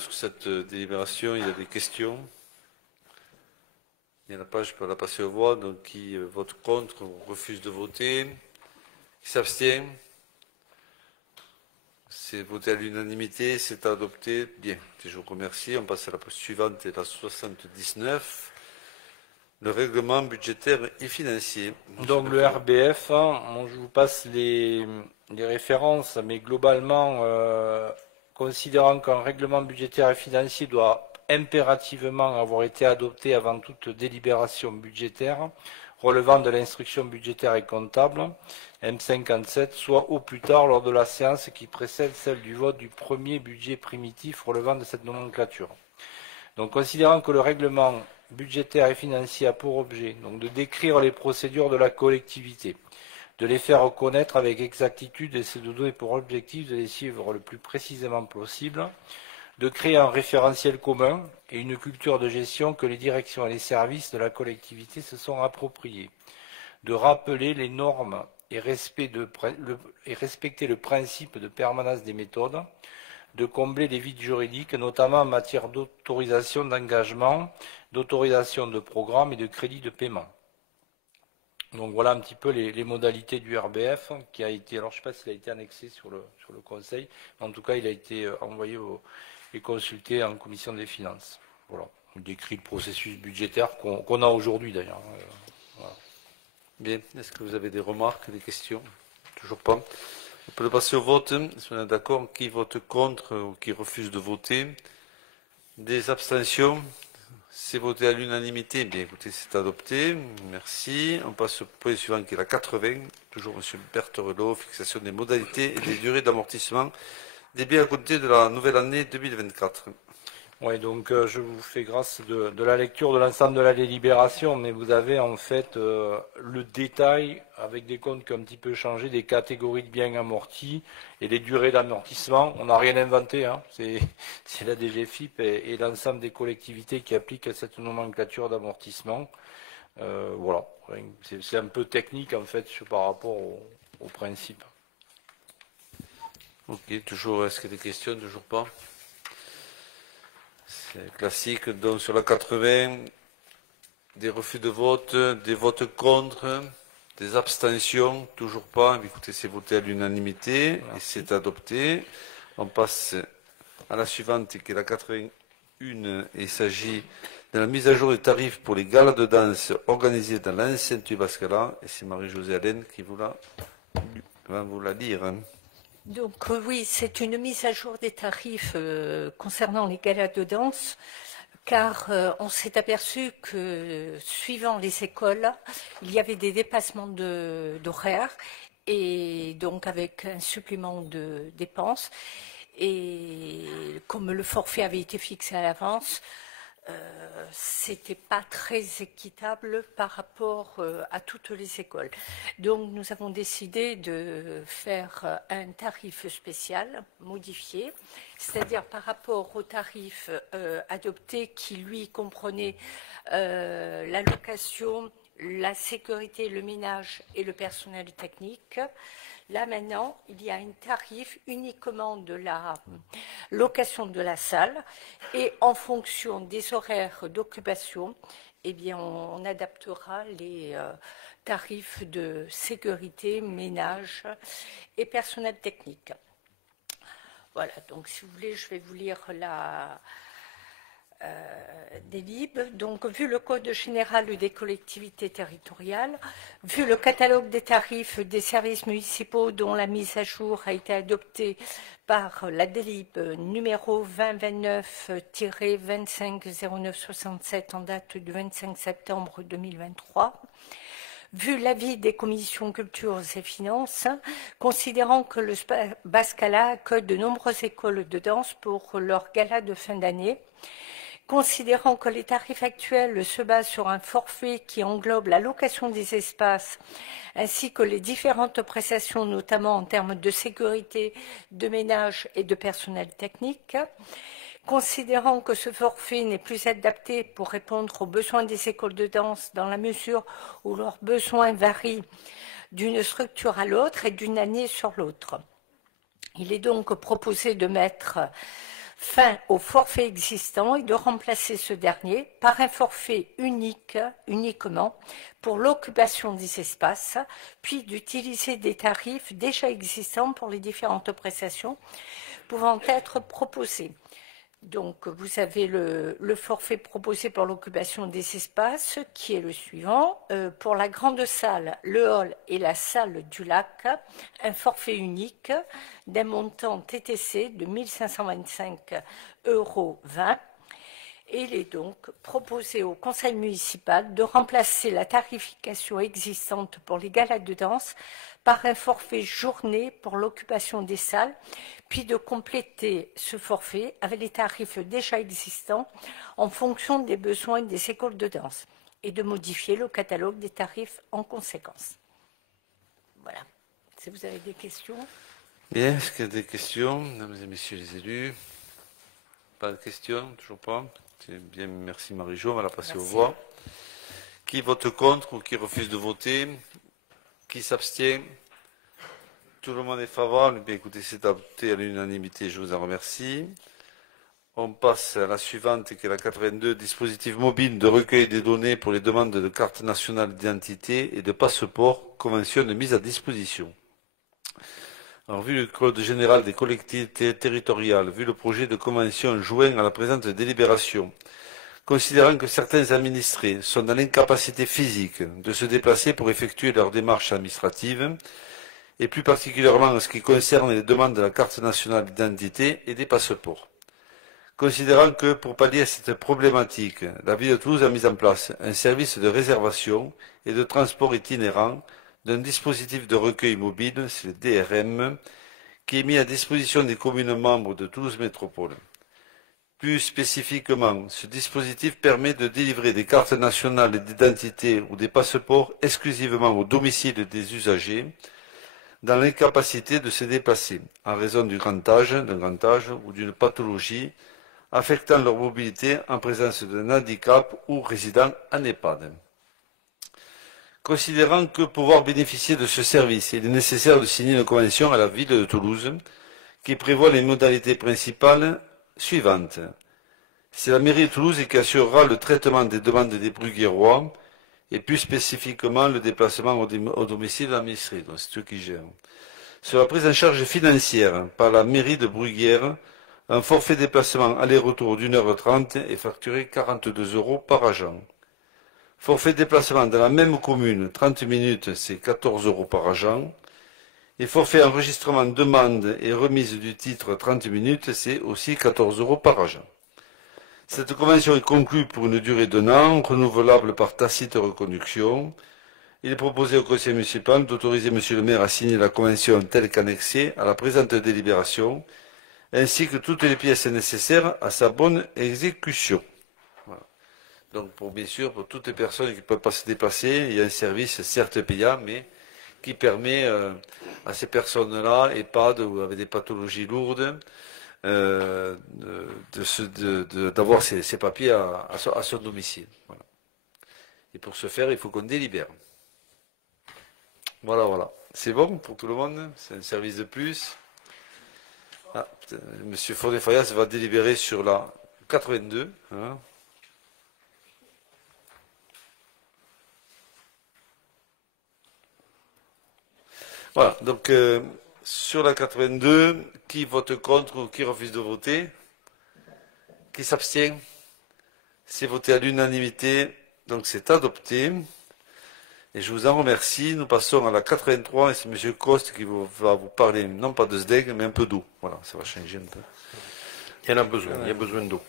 sur cette délibération, il y a des questions? Il n'y en a pas, je peux la passer au vote. Donc qui vote contre ou refuse de voter? Qui s'abstient? C'est voté à l'unanimité, c'est adopté. Bien, je vous remercie. On passe à la suivante, la 79. Le règlement budgétaire et financier. Donc le RBF, je vous passe les références, mais globalement, considérant qu'un règlement budgétaire et financier doit impérativement avoir été adopté avant toute délibération budgétaire relevant de l'instruction budgétaire et comptable, M57, soit au plus tard lors de la séance qui précède celle du vote du premier budget primitif relevant de cette nomenclature. Donc, considérant que le règlement budgétaire et financier a pour objet donc, de décrire les procédures de la collectivité, de les faire reconnaître avec exactitude et se donner pour objectif de les suivre le plus précisément possible, de créer un référentiel commun et une culture de gestion que les directions et les services de la collectivité se sont appropriés, de rappeler les normes et respecter le principe de permanence des méthodes, de combler les vides juridiques, notamment en matière d'autorisation d'engagement, d'autorisation de programme et de crédit de paiement. Donc voilà un petit peu les modalités du RBF qui a été, alors je ne sais pas s'il a été annexé sur le Conseil, mais en tout cas il a été envoyé et consulté en commission des finances. Voilà, on décrit le processus budgétaire qu'on a aujourd'hui d'ailleurs. Voilà. Bien, est-ce que vous avez des remarques, des questions? Toujours pas. On peut le passer au vote, si on est d'accord. Qui vote contre ou qui refuse de voter? Des abstentions? C'est voté à l'unanimité. Bien, écoutez, c'est adopté. Merci. On passe au point suivant qui est la 80. Toujours M. Berthelot, fixation des modalités et des durées d'amortissement des biens à compter de la nouvelle année 2024. Oui, donc je vous fais grâce de la lecture de l'ensemble de la délibération, mais vous avez en fait le détail avec des comptes qui ont un petit peu changé, des catégories de biens amortis et des durées d'amortissement. On n'a rien inventé, hein. C'est la DGFiP et l'ensemble des collectivités qui appliquent cette nomenclature d'amortissement. Voilà, c'est un peu technique en fait par rapport au principe. Ok, toujours, est-ce qu'il y a des questions? Toujours pas. C'est classique, donc sur la 80, des refus de vote, des votes contre, des abstentions, toujours pas. Écoutez, c'est voté à l'unanimité et c'est adopté. On passe à la suivante qui est la 81 et il s'agit de la mise à jour des tarifs pour les galas de danse organisées dans l'ancien Tubascala et c'est Marie-Josée Allen qui va vous la lire. Donc oui, c'est une mise à jour des tarifs concernant les galas de danse, car on s'est aperçu que suivant les écoles, il y avait des dépassements d'horaires et donc avec un supplément de dépenses. Et comme le forfait avait été fixé à l'avance, c'était pas très équitable par rapport à toutes les écoles. Donc nous avons décidé de faire un tarif spécial modifié, c'est-à-dire par rapport au tarif adopté qui lui comprenait la location, la sécurité, le ménage et le personnel technique. Là, maintenant, il y a un tarif uniquement de la location de la salle et en fonction des horaires d'occupation, eh bien, on adaptera les tarifs de sécurité, ménage et personnel technique. Voilà, donc si vous voulez, je vais vous lire la des LIB. Donc, vu le Code général des collectivités territoriales, vu le catalogue des tarifs des services municipaux dont la mise à jour a été adoptée par la DELIB numéro 2029-250967 en date du 25 septembre 2023, vu l'avis des commissions culture et finances, considérant que le Bas-Scala accueille de nombreuses écoles de danse pour leur gala de fin d'année, considérant que les tarifs actuels se basent sur un forfait qui englobe la location des espaces ainsi que les différentes prestations, notamment en termes de sécurité, de ménage et de personnel technique, considérant que ce forfait n'est plus adapté pour répondre aux besoins des écoles de danse dans la mesure où leurs besoins varient d'une structure à l'autre et d'une année sur l'autre. Il est donc proposé de mettre fin au forfait existant et de remplacer ce dernier par un forfait uniquement pour l'occupation des espaces, puis d'utiliser des tarifs déjà existants pour les différentes prestations pouvant être proposées. Donc, vous avez le forfait proposé pour l'occupation des espaces, qui est le suivant. Pour la grande salle, le hall et la salle du lac, un forfait unique d'un montant TTC de 1 525,20 €. Et il est donc proposé au conseil municipal de remplacer la tarification existante pour les galas de danse par un forfait journée pour l'occupation des salles, puis de compléter ce forfait avec les tarifs déjà existants en fonction des besoins des écoles de danse et de modifier le catalogue des tarifs en conséquence. Voilà. Si vous avez des questions. Bien, est-ce qu'il y a des questions, mesdames et messieurs les élus? Pas de questions, toujours pas. C'est bien, merci Marie-Jo, on va la passer aux voix. Qui vote contre ou qui refuse de voter? Qui s'abstient? Tout le monde est favorable. Bien, écoutez, c'est adopté à l'unanimité, je vous en remercie. On passe à la suivante, qui est la 82, dispositif mobile de recueil des données pour les demandes de carte nationale d'identité et de passeport, convention de mise à disposition. Alors, vu le Code général des collectivités territoriales, vu le projet de convention joint à la présente délibération, considérant que certains administrés sont dans l'incapacité physique de se déplacer pour effectuer leurs démarches administratives, et plus particulièrement en ce qui concerne les demandes de la carte nationale d'identité et des passeports. Considérant que, pour pallier à cette problématique, la ville de Toulouse a mis en place un service de réservation et de transport itinérant d'un dispositif de recueil mobile, c'est le DRM, qui est mis à disposition des communes membres de Toulouse Métropole. Plus spécifiquement, ce dispositif permet de délivrer des cartes nationales d'identité ou des passeports exclusivement au domicile des usagers, dans l'incapacité de se déplacer, en raison d'un grand âge ou d'une pathologie affectant leur mobilité en présence d'un handicap ou résidant en EHPAD. Considérant que pour pouvoir bénéficier de ce service, il est nécessaire de signer une convention à la ville de Toulouse qui prévoit les modalités principales suivantes. C'est la mairie de Toulouse qui assurera le traitement des demandes des Bruguérois et plus spécifiquement le déplacement au domicile de l'administré, donc c'est eux qui gèrent. Sur la prise en charge financière par la mairie de Bruguière, un forfait déplacement aller-retour d'1h30 est facturé 42 € par agent. Forfait déplacement dans la même commune, 30 minutes, c'est 14 € par agent. Et forfait enregistrement demande et remise du titre 30 minutes, c'est aussi 14 € par agent. Cette convention est conclue pour une durée d'1 an, renouvelable par tacite reconduction. Il est proposé au conseil municipal d'autoriser M. le maire à signer la convention telle qu'annexée à la présente délibération, ainsi que toutes les pièces nécessaires à sa bonne exécution. Voilà. Donc, bien sûr, pour toutes les personnes qui ne peuvent pas se déplacer, il y a un service, certes payant, mais qui permet à ces personnes-là, EHPAD ou avec des pathologies lourdes, d'avoir ces papiers à son domicile. Voilà. Et pour ce faire, il faut qu'on délibère. Voilà, voilà. C'est bon pour tout le monde? C'est un service de plus. Ah, Monsieur Faudet-Fayas va délibérer sur la 82. Hein. Voilà, donc sur la 82, qui vote contre ou qui refuse de voter? Qui s'abstient? C'est voté à l'unanimité, donc c'est adopté. Et je vous en remercie. Nous passons à la 83 et c'est M. Coste qui va vous parler, non pas de SDEG, mais un peu d'eau. Voilà, ça va changer un peu. Il y en a besoin, il y a besoin d'eau.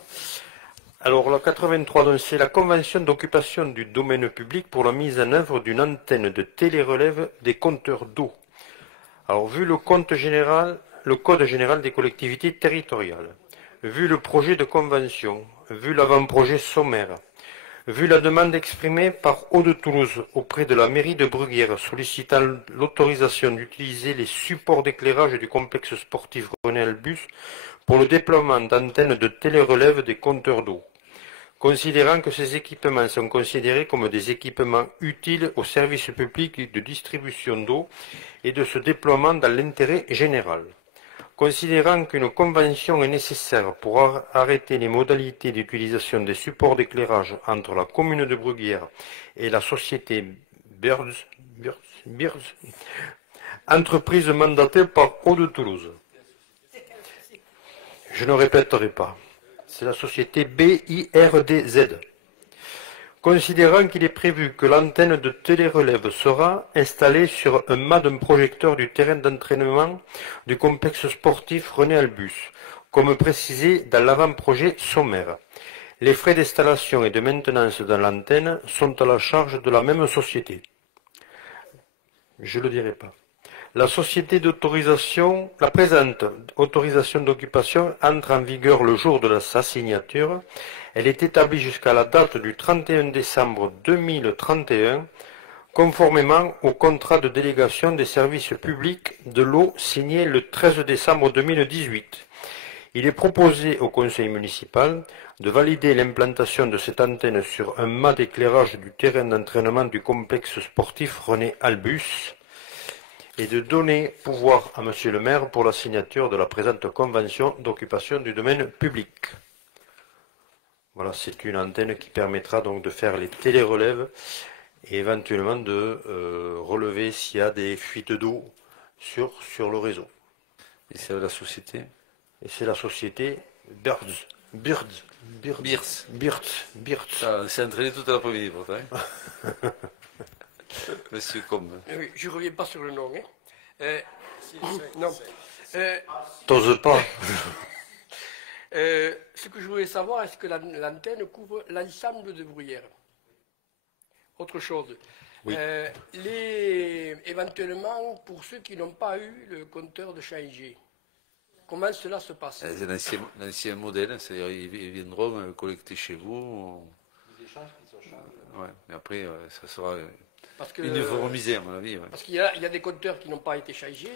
Alors la 83, donc, c'est la convention d'occupation du domaine public pour la mise en œuvre d'une antenne de télérelève des compteurs d'eau. Alors vu le code général des collectivités territoriales, vu le projet de convention, vu l'avant-projet sommaire, vu la demande exprimée par Hauts-de-Toulouse auprès de la mairie de Bruguière sollicitant l'autorisation d'utiliser les supports d'éclairage du complexe sportif René Albus pour le déploiement d'antennes de télérelève des compteurs d'eau, considérant que ces équipements sont considérés comme des équipements utiles au service public de distribution d'eau et de ce déploiement dans l'intérêt général. Considérant qu'une convention est nécessaire pour arrêter les modalités d'utilisation des supports d'éclairage entre la commune de Bruguière et la société Birds, entreprise mandatée par Hauts-de-Toulouse. Je ne répéterai pas. C'est la société BIRDZ. Considérant qu'il est prévu que l'antenne de télérelève sera installée sur un mât d'un projecteur du terrain d'entraînement du complexe sportif René Albus, comme précisé dans l'avant-projet sommaire. Les frais d'installation et de maintenance de l'antenne sont à la charge de la même société. Je ne le dirai pas. La société d'autorisation, la présente autorisation d'occupation entre en vigueur le jour de sa signature. Elle est établie jusqu'à la date du 31 décembre 2031, conformément au contrat de délégation des services publics de l'eau signé le 13 décembre 2018. Il est proposé au conseil municipal de valider l'implantation de cette antenne sur un mât d'éclairage du terrain d'entraînement du complexe sportif René Albus, et de donner pouvoir à Monsieur le maire pour la signature de la présente convention d'occupation du domaine public. Voilà, c'est une antenne qui permettra donc de faire les télérelèves et éventuellement de relever s'il y a des fuites d'eau sur le réseau. Et c'est la société? Et c'est la société Birds. Ça s'est entraîné toute l'après-midi pour toi. Hein. Monsieur Combe. Oui, je ne reviens pas sur le nom. Hein. Non. T'oses pas. Ce que je voulais savoir, est-ce que l'antenne couvre l'ensemble de Bruyères? Autre chose. Oui. Éventuellement, pour ceux qui n'ont pas eu le compteur de changer, comment cela se passe? C'est l'ancien modèle, c'est-à-dire ils viendront collecter chez vous. Des échanges qui sont changés. Ouais, mais après, ça sera Une uniformisé, à mon avis. Ouais. Parce qu'il y a des compteurs qui n'ont pas été changés.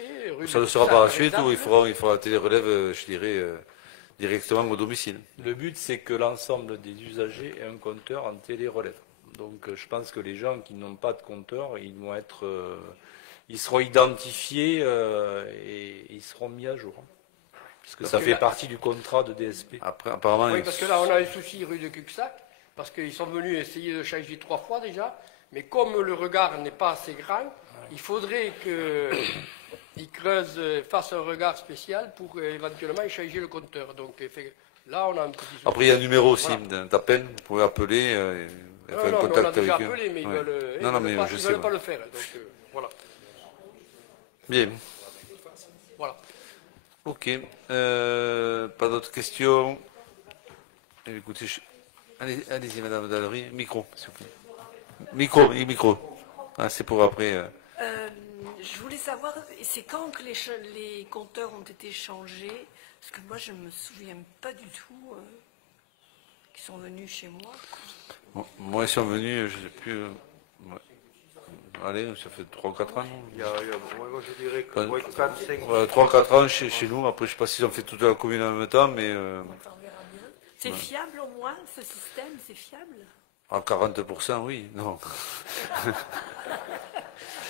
Ça ne sera pas la suite ou il faudra la télérelève, je dirais, directement au domicile. Le but, c'est que l'ensemble des usagers aient un compteur en télérelève. Donc, je pense que les gens qui n'ont pas de compteur, ils seront identifiés et ils seront mis à jour. Puisque ça fait partie du contrat de DSP. Après, apparemment. Oui, parce que là, on a un souci rue de Cuxac, parce qu'ils sont venus essayer de changer 3 fois déjà. Mais comme le regard n'est pas assez grand, il faudrait qu'ils creusent, fassent un regard spécial pour éventuellement échanger le compteur. Donc là, on a un petit souci. Après, il y a un numéro aussi d'appel, vous pouvez appeler, faire un contact on a déjà avec eux. appelé, mais Ouais. ils ne veulent pas le faire. Donc voilà. Bien. Voilà. Ok. Pas d'autres questions? Écoutez, allez-y, Madame Dallery. Micro, s'il vous plaît. Micro. Ah, c'est pour après. Je voulais savoir, c'est quand que les compteurs ont été changés? Parce que moi, je ne me souviens pas du tout qu'ils sont venus chez moi. Moi, ils sont venus, je ne sais plus. Ouais. Allez, ça fait 3 ou 4 ans. Moi, je dirais que 3-4 ans chez nous. Après, je ne sais pas s'ils ont fait toute la commune en même temps, mais On verra bien. C'est fiable au moins, ce système, c'est fiable? à 40%, oui. Non.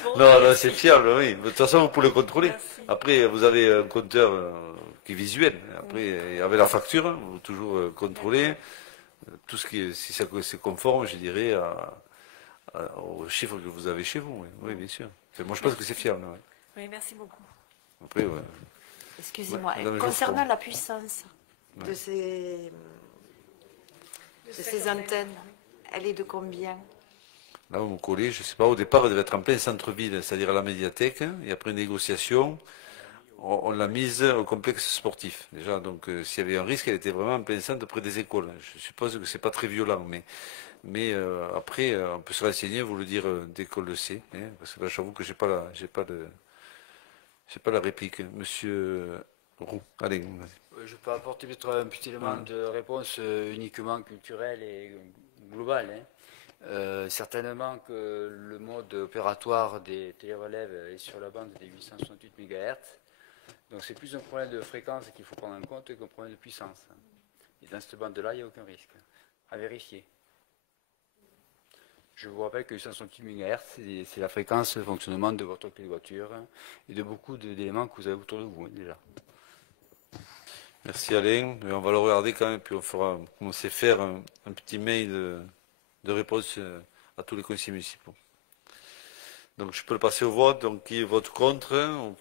Bon, Non, c'est fiable, oui. De toute façon, vous pouvez le contrôler. Merci. Après, vous avez un compteur qui est visuel. Après, avec la facture, vous pouvez toujours contrôler tout ce qui est, si c'est conforme, je dirais, aux chiffres que vous avez chez vous. Oui, oui, bien sûr. Moi, je pense que c'est fiable. Oui. Oui, merci beaucoup. Après, ouais. Excusez-moi, Ouais, Madame concernant Geoffroy. la puissance de ces antennes, elle est de combien? Là, vous me collez, je ne sais pas, au départ, elle devait être en plein centre-ville, c'est-à-dire à la médiathèque, et après négociation, on l'a mise au complexe sportif. Déjà, donc, s'il y avait un risque, elle était vraiment en plein centre près des écoles. Je suppose que c'est pas très violent, mais après, on peut se renseigner, vous le dire dès qu'on le sait, hein, parce que là, j'avoue que j'ai pas la réplique. Monsieur Roux, allez, vas-y. Je peux apporter peut-être un petit élément de réponse uniquement culturel et global. Hein. Certainement que le mode opératoire des télérelèves est sur la bande des 868 MHz. Donc c'est plus un problème de fréquence qu'il faut prendre en compte qu'un problème de puissance. Et dans cette bande-là, il n'y a aucun risque à vérifier. Je vous rappelle que 868 MHz, c'est la fréquence de fonctionnement de votre clé de voiture et de beaucoup d'éléments que vous avez autour de vous déjà. Merci Alain. On va le regarder quand même, puis on sait faire un petit mail de réponse à tous les conseillers municipaux. Donc je peux le passer au vote. Donc qui vote contre, ou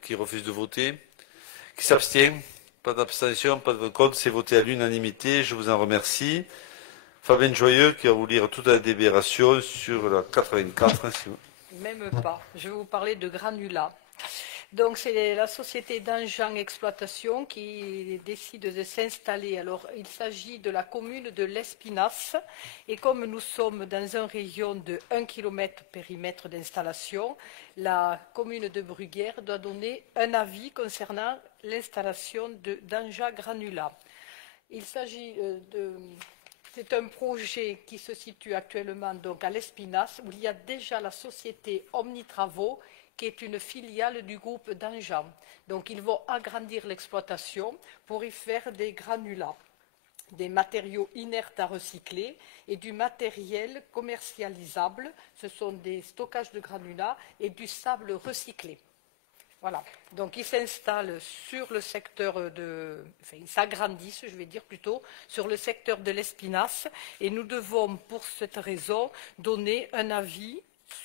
qui refuse de voter, qui s'abstient, pas d'abstention, pas de vote contre, c'est voté à l'unanimité. Je vous en remercie. Fabien Joyeux qui va vous lire toute la délibération sur la 84. Même pas. Je vais vous parler de Granula. Donc c'est la société d'Anjan Exploitation qui décide de s'installer. Alors il s'agit de la commune de l'Espinasse et comme nous sommes dans un rayon de 1 km périmètre d'installation, la commune de Bruguière doit donner un avis concernant l'installation d'Anja Granula. Il s'agit c'est un projet qui se situe actuellement donc à l'Espinasse où il y a déjà la société Omnitravaux qui est une filiale du groupe d'Anjan. Donc ils vont agrandir l'exploitation pour y faire des granulats, des matériaux inertes à recycler et du matériel commercialisable. Ce sont des stockages de granulats et du sable recyclé. Voilà. Donc ils s'installent sur le secteur ils s'agrandissent, je vais dire plutôt, sur le secteur de l'Espinasse et nous devons pour cette raison donner un avis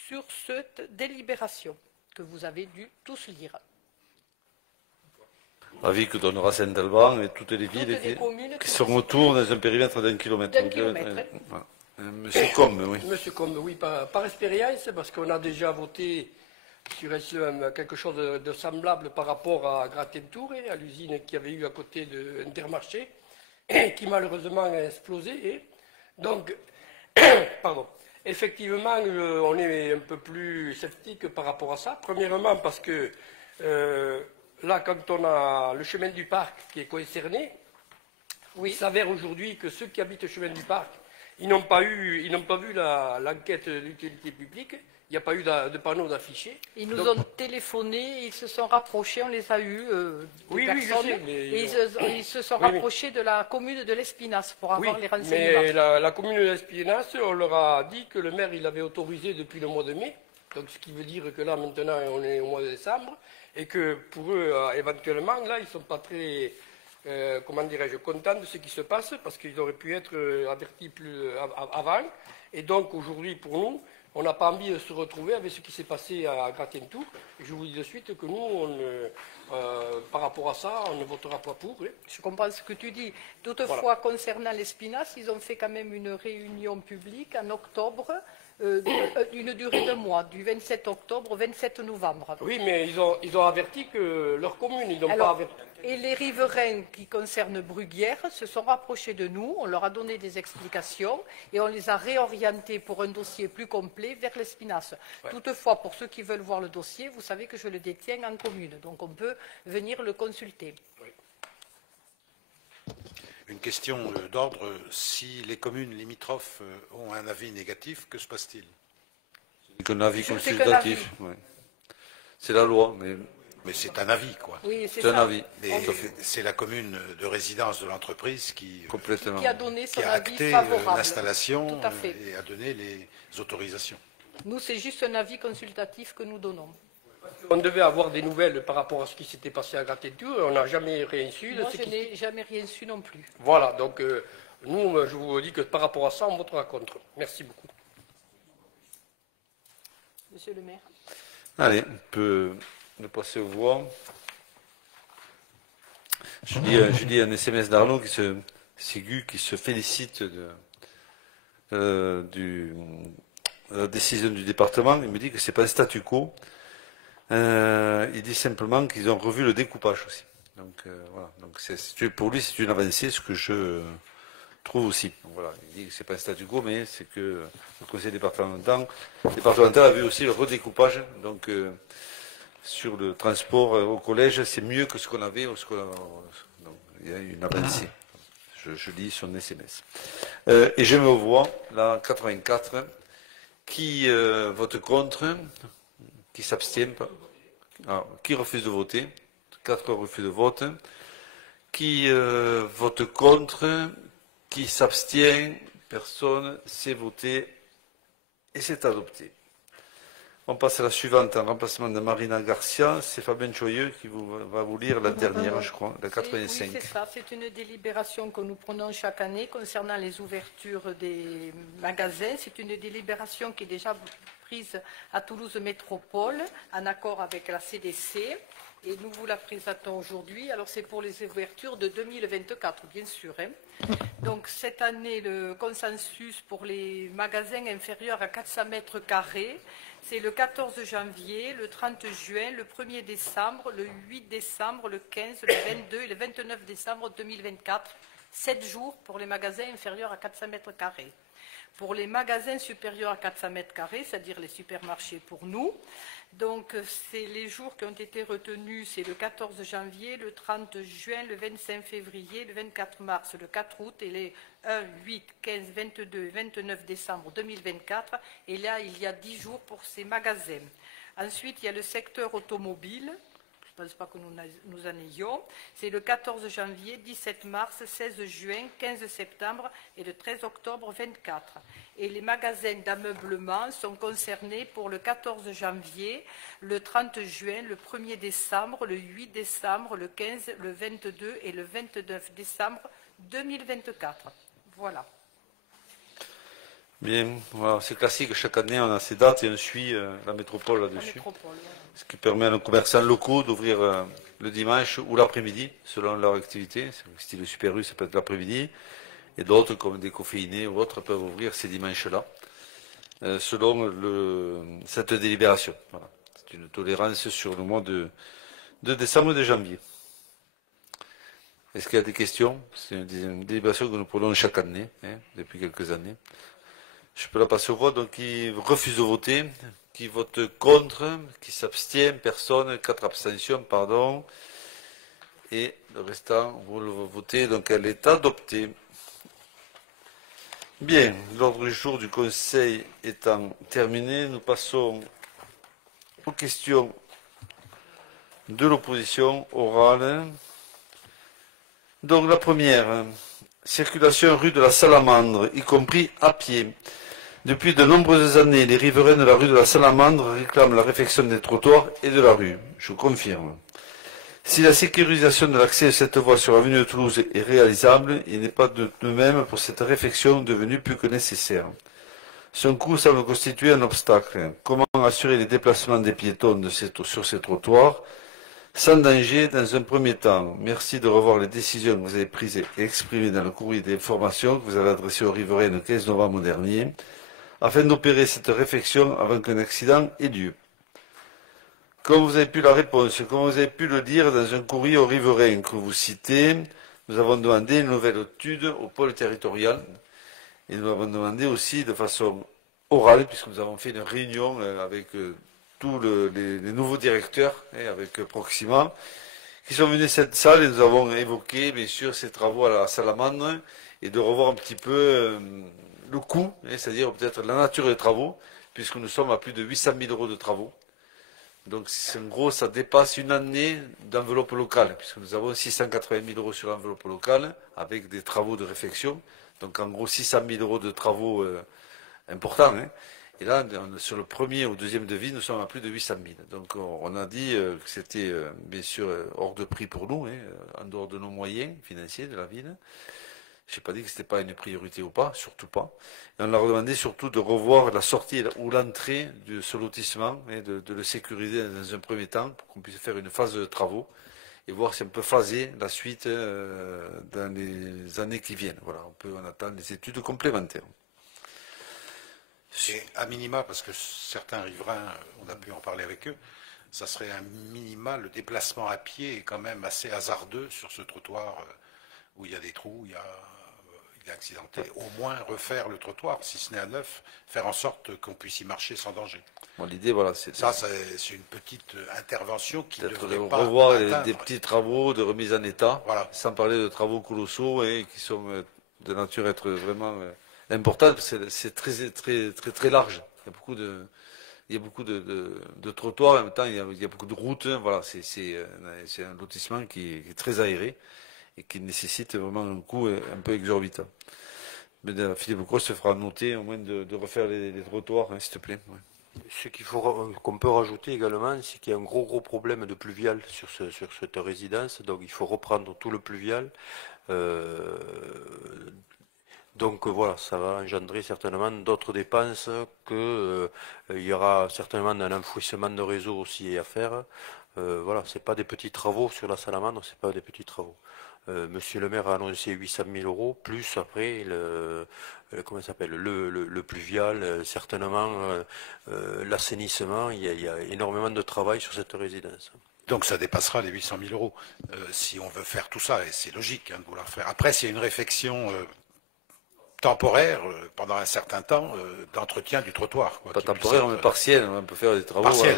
sur cette délibération que vous avez dû tous lire. Avis que donnera Saint-Alban et toutes les villes qui sont autour dans un périmètre d'1 kilomètre. Voilà. Monsieur Combe, oui. Monsieur Combe, oui, par expérience, parce qu'on a déjà voté sur quelque chose de semblable par rapport à Gratentour, à l'usine qu'il y avait eu à côté de Intermarché, qui malheureusement a explosé. Et donc, pardon. Effectivement, on est un peu plus sceptique par rapport à ça. Premièrement, parce que là, quand on a le chemin du parc qui est concerné, il s'avère aujourd'hui que ceux qui habitent le chemin du parc, ils n'ont pas vu l'enquête d'utilité publique. Il n'y a pas eu de panneau d'affiché. Ils nous ont téléphoné, ils se sont rapprochés, on les a eus, oui, personnes, je sais, mais et ils se sont rapprochés de la commune de l'Espinasse pour avoir les renseignements. Mais la commune de l'Espinasse, on leur a dit que le maire, il avait autorisé depuis le mois de mai, donc ce qui veut dire que là, maintenant, on est au mois de décembre, et que pour eux, éventuellement, là, ils ne sont pas très, contents de ce qui se passe, parce qu'ils auraient pu être avertis plus avant, et donc aujourd'hui, pour nous, on n'a pas envie de se retrouver avec ce qui s'est passé à Gratentour. Je vous dis de suite que nous, par rapport à ça, on ne votera pas pour. Hein. Je comprends ce que tu dis. Toutefois, concernant l'Espinasse, ils ont fait quand même une réunion publique en octobre, d'une durée de mois, du 27 octobre au 27 novembre. Oui, mais ils ont averti que leur commune, ils n'ont pas averti. Et les riverains qui concernent Bruguière se sont rapprochés de nous, on leur a donné des explications et on les a réorientés pour un dossier plus complet vers l'Espinasse. Ouais. Toutefois, pour ceux qui veulent voir le dossier, vous savez que je le détiens en commune, donc on peut venir le consulter. Oui. Une question d'ordre, si les communes limitrophes ont un avis négatif, que se passe-t-il? Un avis consultatif, ouais. C'est la loi, mais c'est un avis, quoi. Oui, c'est un avis. C'est la commune de résidence de l'entreprise qui a donné son avis acté favorable. l'installation et a donné les autorisations. Nous, c'est juste un avis consultatif que nous donnons. On devait avoir des nouvelles par rapport à ce qui s'était passé à Gratétour, on n'a jamais rien su. Moi, je n'ai jamais rien su non plus. Voilà, donc nous, je vous dis que par rapport à ça, on votera contre. Merci beaucoup. Monsieur le maire. Allez, on peut passer aux voix. Je lis un SMS d'Arnaud Ségu qui se félicite de la décision du département. Il me dit que c'est pas un statu quo. Il dit simplement qu'ils ont revu le découpage aussi. Donc voilà. Donc pour lui, c'est une avancée, ce que je trouve aussi. Donc, voilà. Il dit que c'est pas un statu quo, mais c'est que le conseil départemental a vu aussi le redécoupage. Donc sur le transport au collège, c'est mieux que ce qu'on avait. Donc, il y a une avancée. Je lis son SMS. Et je me vois, là, 84, qui vote contre, qui s'abstient, qui refuse de voter, 4 refus de vote, qui vote contre, qui s'abstient, personne, c'est voté et c'est adopté. On passe à la suivante, en remplacement de Marina Garcia. C'est Fabien Choyeux qui va vous lire la dernière, je crois, la 85. Oui, c'est ça. C'est une délibération que nous prenons chaque année concernant les ouvertures des magasins. C'est une délibération qui est déjà prise à Toulouse Métropole, en accord avec la CDC. Et nous vous la présentons aujourd'hui. Alors, c'est pour les ouvertures de 2024, bien sûr. Donc, cette année, le consensus pour les magasins inférieurs à 400 mètres carrés, c'est le 14 janvier, le 30 juin, le 1er décembre, le 8 décembre, le 15, le 22 et le 29 décembre 2024. 7 jours pour les magasins inférieurs à 400 mètres carrés. Pour les magasins supérieurs à 400 mètres carrés, c'est-à-dire les supermarchés pour nous, donc c'est les jours qui ont été retenus, c'est le 14 janvier, le 30 juin, le 25 février, le 24 mars, le 4 août et les 1, 8, 15, 22 et 29 décembre 2024. Et là, il y a 10 jours pour ces magasins. Ensuite, il y a le secteur automobile. Je ne pense pas que nous en ayons. C'est le 14 janvier, 17 mars, 16 juin, 15 septembre et le 13 octobre 24. Et les magasins d'ameublement sont concernés pour le 14 janvier, le 30 juin, le 1er décembre, le 8 décembre, le 15, le 22 et le 29 décembre 2024. Voilà. Bien, voilà, c'est classique, chaque année on a ces dates et on suit la métropole là-dessus. Ce qui permet à nos commerçants locaux d'ouvrir le dimanche ou l'après-midi, selon leur activité. Style Super U, ça peut être l'après-midi. Et d'autres, comme des caféinés ou autres, peuvent ouvrir ces dimanches-là, selon cette délibération. Voilà. C'est une tolérance sur le mois de décembre et de janvier. Est-ce qu'il y a des questions? C'est une délibération que nous prenons chaque année, depuis quelques années. Je peux la passer au vote. Donc, qui refuse de voter, qui vote contre, qui s'abstient, personne, 4 abstentions, pardon. Et le restant, vous le votez, donc elle est adoptée. Bien, l'ordre du jour du Conseil étant terminé, nous passons aux questions de l'opposition orale. Donc la première, circulation rue de la Salamandre, y compris à pied. Depuis de nombreuses années, les riverains de la rue de la Salamandre réclament la réfection des trottoirs et de la rue. Je confirme. Si la sécurisation de l'accès à cette voie sur l'avenue de Toulouse est réalisable, il n'est pas de même pour cette réfection devenue plus que nécessaire. Son coût semble constituer un obstacle. Comment assurer les déplacements des piétons sur ces trottoirs sans danger dans un premier temps? Merci de revoir les décisions que vous avez prises et exprimées dans le courrier d'information que vous avez adressé aux riverains le 15 novembre dernier, afin d'opérer cette réflexion avant qu'un accident ait lieu. Comme vous avez pu la réponse, comme vous avez pu le dire dans un courrier aux riverains que vous citez, nous avons demandé une nouvelle étude au pôle territorial et nous avons demandé aussi de façon orale, puisque nous avons fait une réunion avec tous les nouveaux directeurs, avec Proxima, qui sont venus à cette salle et nous avons évoqué, bien sûr, ces travaux à la salamandre et de revoir un petit peu le coût, c'est-à-dire peut-être la nature des travaux, puisque nous sommes à plus de 800 000 euros de travaux. Donc, en gros, ça dépasse une année d'enveloppe locale, puisque nous avons 680 000 euros sur l'enveloppe locale, avec des travaux de réfection. Donc, en gros, 600 000 euros de travaux importants. Et là, sur le premier ou deuxième devis, nous sommes à plus de 800 000. Donc, on a dit que c'était, bien sûr, hors de prix pour nous, en dehors de nos moyens financiers de la ville. Je n'ai pas dit que ce n'était pas une priorité ou pas, surtout pas. Et on leur a demandé surtout de revoir la sortie ou l'entrée de ce lotissement et de le sécuriser dans un premier temps pour qu'on puisse faire une phase de travaux et voir si on peut phaser la suite dans les années qui viennent. Voilà, on attend des études complémentaires. Et à minima, parce que certains riverains, on a pu en parler avec eux, ça serait un minima, le déplacement à pied est quand même assez hasardeux sur ce trottoir où il y a des trous, il est accidenté. Au moins refaire le trottoir, si ce n'est à neuf, faire en sorte qu'on puisse y marcher sans danger. Bon, l'idée, voilà, c'est une petite intervention qui devrait de pas revoir des petits travaux de remise en état, voilà. Sans parler de travaux colossaux qui sont de nature à être vraiment importants. C'est très large. Il y a beaucoup de trottoirs, en même temps il y a beaucoup de routes. Voilà, c'est un lotissement qui est très aéré et qui nécessite vraiment un coût un peu exorbitant. Mais Philippe Gros se fera noter au moins de refaire les trottoirs, s'il te plaît. Ouais. Qu'on peut rajouter également, c'est qu'il y a un gros problème de pluvial sur cette résidence, donc il faut reprendre tout le pluvial. Donc voilà, ça va engendrer certainement d'autres dépenses, il y aura certainement un enfouissement de réseau aussi à faire. Voilà, c'est pas des petits travaux sur la salamandre, c'est pas des petits travaux. Monsieur le maire a annoncé 800 000 euros, plus après le pluvial, certainement l'assainissement, il y a énormément de travail sur cette résidence. Donc ça dépassera les 800 000 euros, si on veut faire tout ça, et c'est logique de vouloir faire. Après, s'il y a une réflexion temporaire, pendant un certain temps, d'entretien du trottoir. Pas temporaire, mais partiel, on peut faire des travaux. Partiel,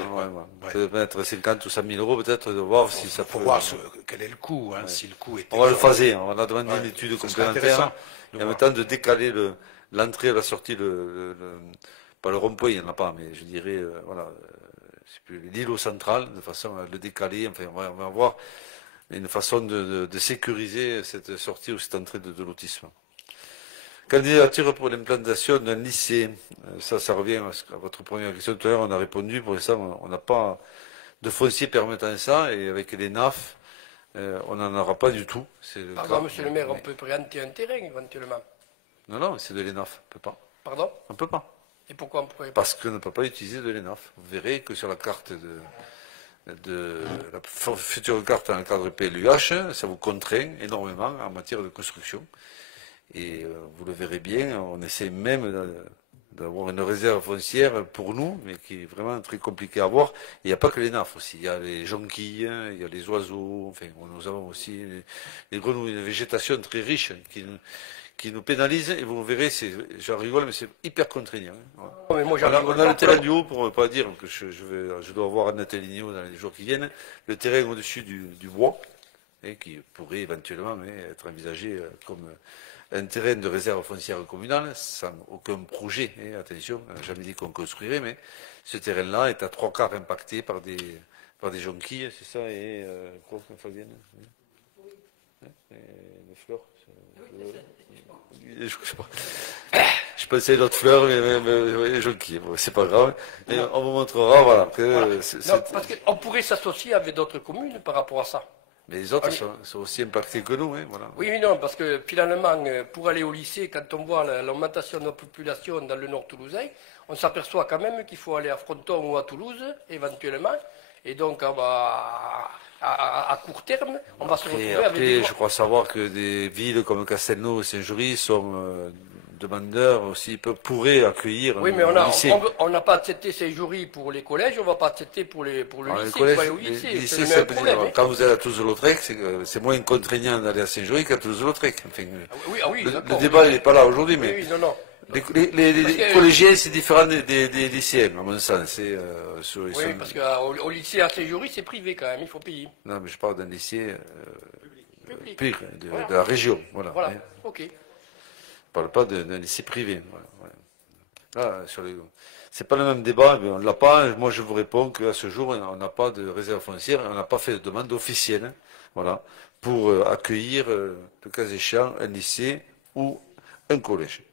on peut mettre 50 ou 100 000 euros peut-être, de voir si ça peut... Il faut voir quel est le coût, si le coût est... On va le phaser, on a demandé une étude complémentaire, et en même temps de décaler l'entrée et la sortie, pas le rond-point, il n'y en a pas, mais je dirais, l'îlot central, de façon à le décaler, enfin on va voir une façon de sécuriser cette sortie ou cette entrée de lotissement. Candidature pour l'implantation d'un lycée, ça revient à votre première question tout à l'heure, on a répondu, pour l'instant on n'a pas de foncier permettant ça, et avec les NAF, on n'en aura pas du tout. Pardon, monsieur le maire, on peut présenter un terrain éventuellement. Non, c'est de l'ENAF, on ne peut pas. Pardon? On ne peut pas. Et pourquoi on pourrait pas? Parce qu'on ne peut pas utiliser de l'ENAF. Vous verrez que sur la carte de la future carte en cadre PLUH, ça vous contraint énormément en matière de construction. Et vous le verrez bien, on essaie même d'avoir une réserve foncière pour nous, mais qui est vraiment très compliquée à avoir. Il n'y a pas que les NAF aussi, il y a les jonquilles, il y a les oiseaux, enfin, nous avons aussi les grenouilles, une végétation très riche qui nous pénalise, et vous verrez, j'en rigole, mais c'est hyper contraignant. Oh, mais moi, on a le terrain du haut, pour ne pas dire que je dois avoir Annette Lignot dans les jours qui viennent, le terrain au-dessus du bois, qui pourrait éventuellement être envisagé comme un terrain de réserve foncière communale, sans aucun projet, attention, on n'a jamais dit qu'on construirait, mais ce terrain-là est à 3/4 impacté par des jonquilles, c'est ça, et quoi, Fabienne? Les fleurs. Je sais pas. Je pensais à d'autres fleurs, mais les jonquilles, bon, c'est pas grave. Et on vous montrera, voilà. Parce qu'on pourrait s'associer avec d'autres communes par rapport à ça. Mais les autres sont aussi impactés que nous, voilà. Oui, mais non, parce que finalement, pour aller au lycée, quand on voit l'augmentation de la population dans le nord toulousain, on s'aperçoit quand même qu'il faut aller à Fronton ou à Toulouse, éventuellement. Et donc, à court terme, on va se retrouver avec des... Je crois savoir que des villes comme Castelnau et Saint-Jury sont demandeurs aussi, pourraient accueillir oui, mais on n'a pas accepté Saint-Jury pour les collèges, on ne va pas accepter pour le lycée. C'est le problème. Quand vous allez à Toulouse-Lautrec, c'est moins contraignant d'aller à Saint-Jury qu'à Toulouse-Lautrec. Enfin, oui, le débat n'est pas là aujourd'hui, mais Les collégiens, c'est différent des lycéens, à mon sens. Oui, parce qu'au lycée à Saint-Jury, c'est privé quand même, il faut payer. Non, mais je parle d'un lycée public, de la région. Voilà. Ok. Je ne parle pas d'un lycée privé. Là, c'est pas le même débat, mais on ne l'a pas. Moi, je vous réponds qu'à ce jour, on n'a pas de réserve foncière, on n'a pas fait de demande officielle, voilà, pour accueillir, le cas échéant, un lycée ou un collège.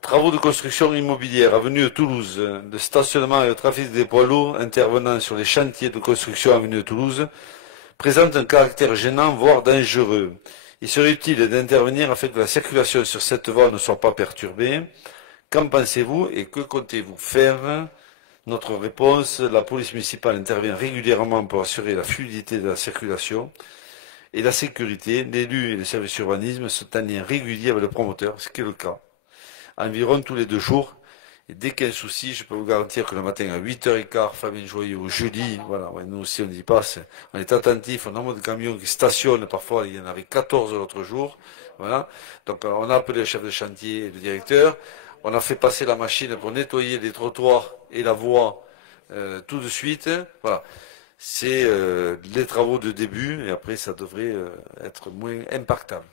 Travaux de construction immobilière, avenue de Toulouse, de stationnement et de trafic des poids lourds intervenant sur les chantiers de construction avenue de Toulouse, présente un caractère gênant, voire dangereux. Il serait utile d'intervenir afin que la circulation sur cette voie ne soit pas perturbée. Qu'en pensez-vous et que comptez-vous faire? Notre réponse, la police municipale intervient régulièrement pour assurer la fluidité de la circulation et la sécurité. L'élu et le service urbanisme sont en lien régulier avec le promoteur, ce qui est le cas. Environ tous les 2 jours. Et dès qu'il y a un souci, je peux vous garantir que le matin à 8h15, Fabien Joyeux, jeudi, voilà, nous aussi on y passe, on est attentif au nombre de camions qui stationnent, parfois il y en avait 14 l'autre jour, voilà. Donc on a appelé le chef de chantier et le directeur, on a fait passer la machine pour nettoyer les trottoirs et la voie tout de suite, voilà. C'est les travaux de début et après ça devrait être moins impactable.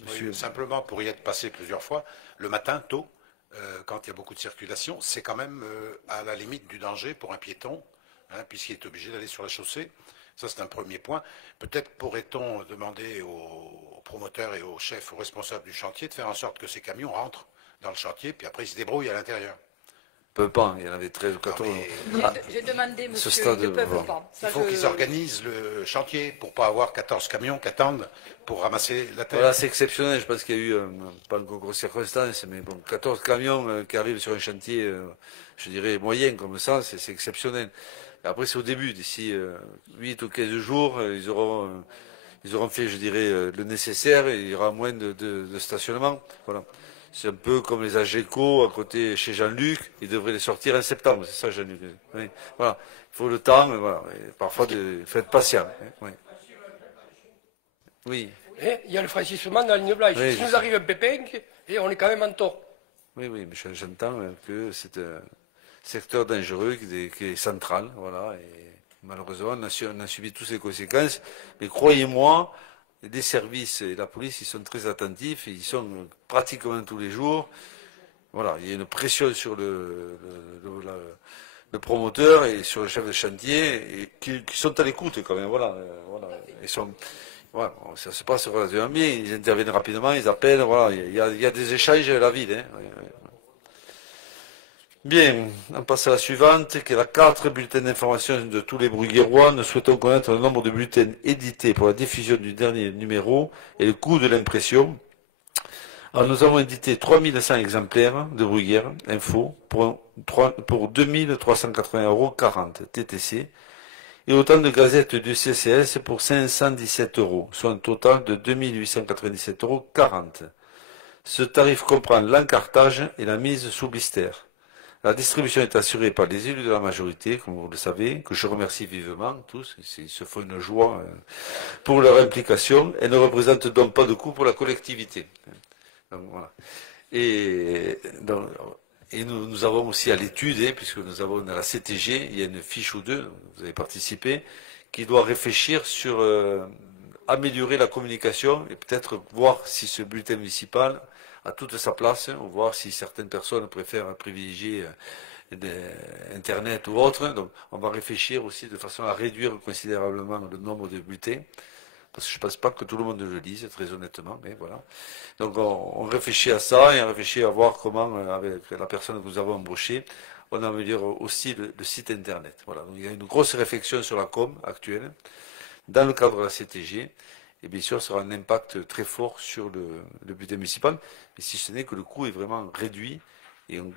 Oui, simplement pour y être passé plusieurs fois, le matin, tôt, quand il y a beaucoup de circulation, c'est quand même à la limite du danger pour un piéton, hein, puisqu'il est obligé d'aller sur la chaussée. Ça, c'est un premier point. Peut-être pourrait-on demander aux promoteurs et aux chefs, aux responsables du chantier, de faire en sorte que ces camions rentrent dans le chantier, puis après ils se débrouillent à l'intérieur. Peuvent pas, il y en avait 13 ou 14. J'ai demandé, monsieur, stade, ils ne peuvent pas. Il faut qu'ils organisent le chantier pour pas avoir 14 camions qui attendent pour ramasser la terre. Voilà, c'est exceptionnel, je pense qu'il y a eu, pas encore grosse circonstance, mais bon, 14 camions qui arrivent sur un chantier, je dirais, moyen comme ça, c'est exceptionnel. Et après, c'est au début, d'ici 8 ou 15 jours, ils auront fait, je dirais, le nécessaire, et il y aura moins de stationnement. Voilà. C'est un peu comme les AGECO à côté chez Jean-Luc, ils devraient les sortir en septembre, c'est ça Jean-Luc. Oui. Voilà. Il faut le temps, voilà. Et parfois, il faut être patient. Oui. Oui. Il y a le franchissement dans la ligne blanche. Oui, si nous arrive un pépin, et on est quand même en tort. Oui, mais j'entends que c'est un secteur dangereux qui est central, voilà, et malheureusement, on a subi toutes ces conséquences. Mais croyez-moi, les services et la police, ils sont très attentifs, ils sont pratiquement tous les jours. Voilà, il y a une pression sur le promoteur et sur le chef de chantier, et qui sont à l'écoute quand même, voilà. Ils sont, voilà, ça se passe relativement bien, ils interviennent rapidement, ils appellent, voilà, il y a des échanges à la ville, hein. Bien, on passe à la suivante, qui est la 4, bulletin d'information de tous les Bruguérois. Nous souhaitons connaître le nombre de bulletins édités pour la diffusion du dernier numéro et le coût de l'impression. Alors, nous avons édité 3100 exemplaires de Bruguère Info pour 2380,40 € TTC et autant de gazettes du CCS pour 517 €, soit un total de 2897,40 €. Ce tarif comprend l'encartage et la mise sous blister. La distribution est assurée par les élus de la majorité, comme vous le savez, que je remercie vivement tous. Ils se font une joie pour leur implication et ne représentent donc pas de coût pour la collectivité. Donc, voilà. Et nous avons aussi à l'étude, puisque nous avons dans la CTG, il y a une fiche ou deux, vous avez participé, qui doit réfléchir sur améliorer la communication et peut-être voir si ce bulletin municipal a toute sa place, ou voir si certaines personnes préfèrent privilégier Internet ou autre. Donc on va réfléchir aussi de façon à réduire considérablement le nombre de bulletins, parce que je ne pense pas que tout le monde le lise, très honnêtement, mais voilà. Donc on réfléchit à ça et on réfléchit à voir comment, avec la personne que nous avons embauchée, on améliore aussi le site Internet. Voilà. Donc il y a une grosse réflexion sur la com actuelle, dans le cadre de la CTG. Et bien sûr, ça aura un impact très fort sur le bulletin municipal, mais si ce n'est que le coût est vraiment réduit, et on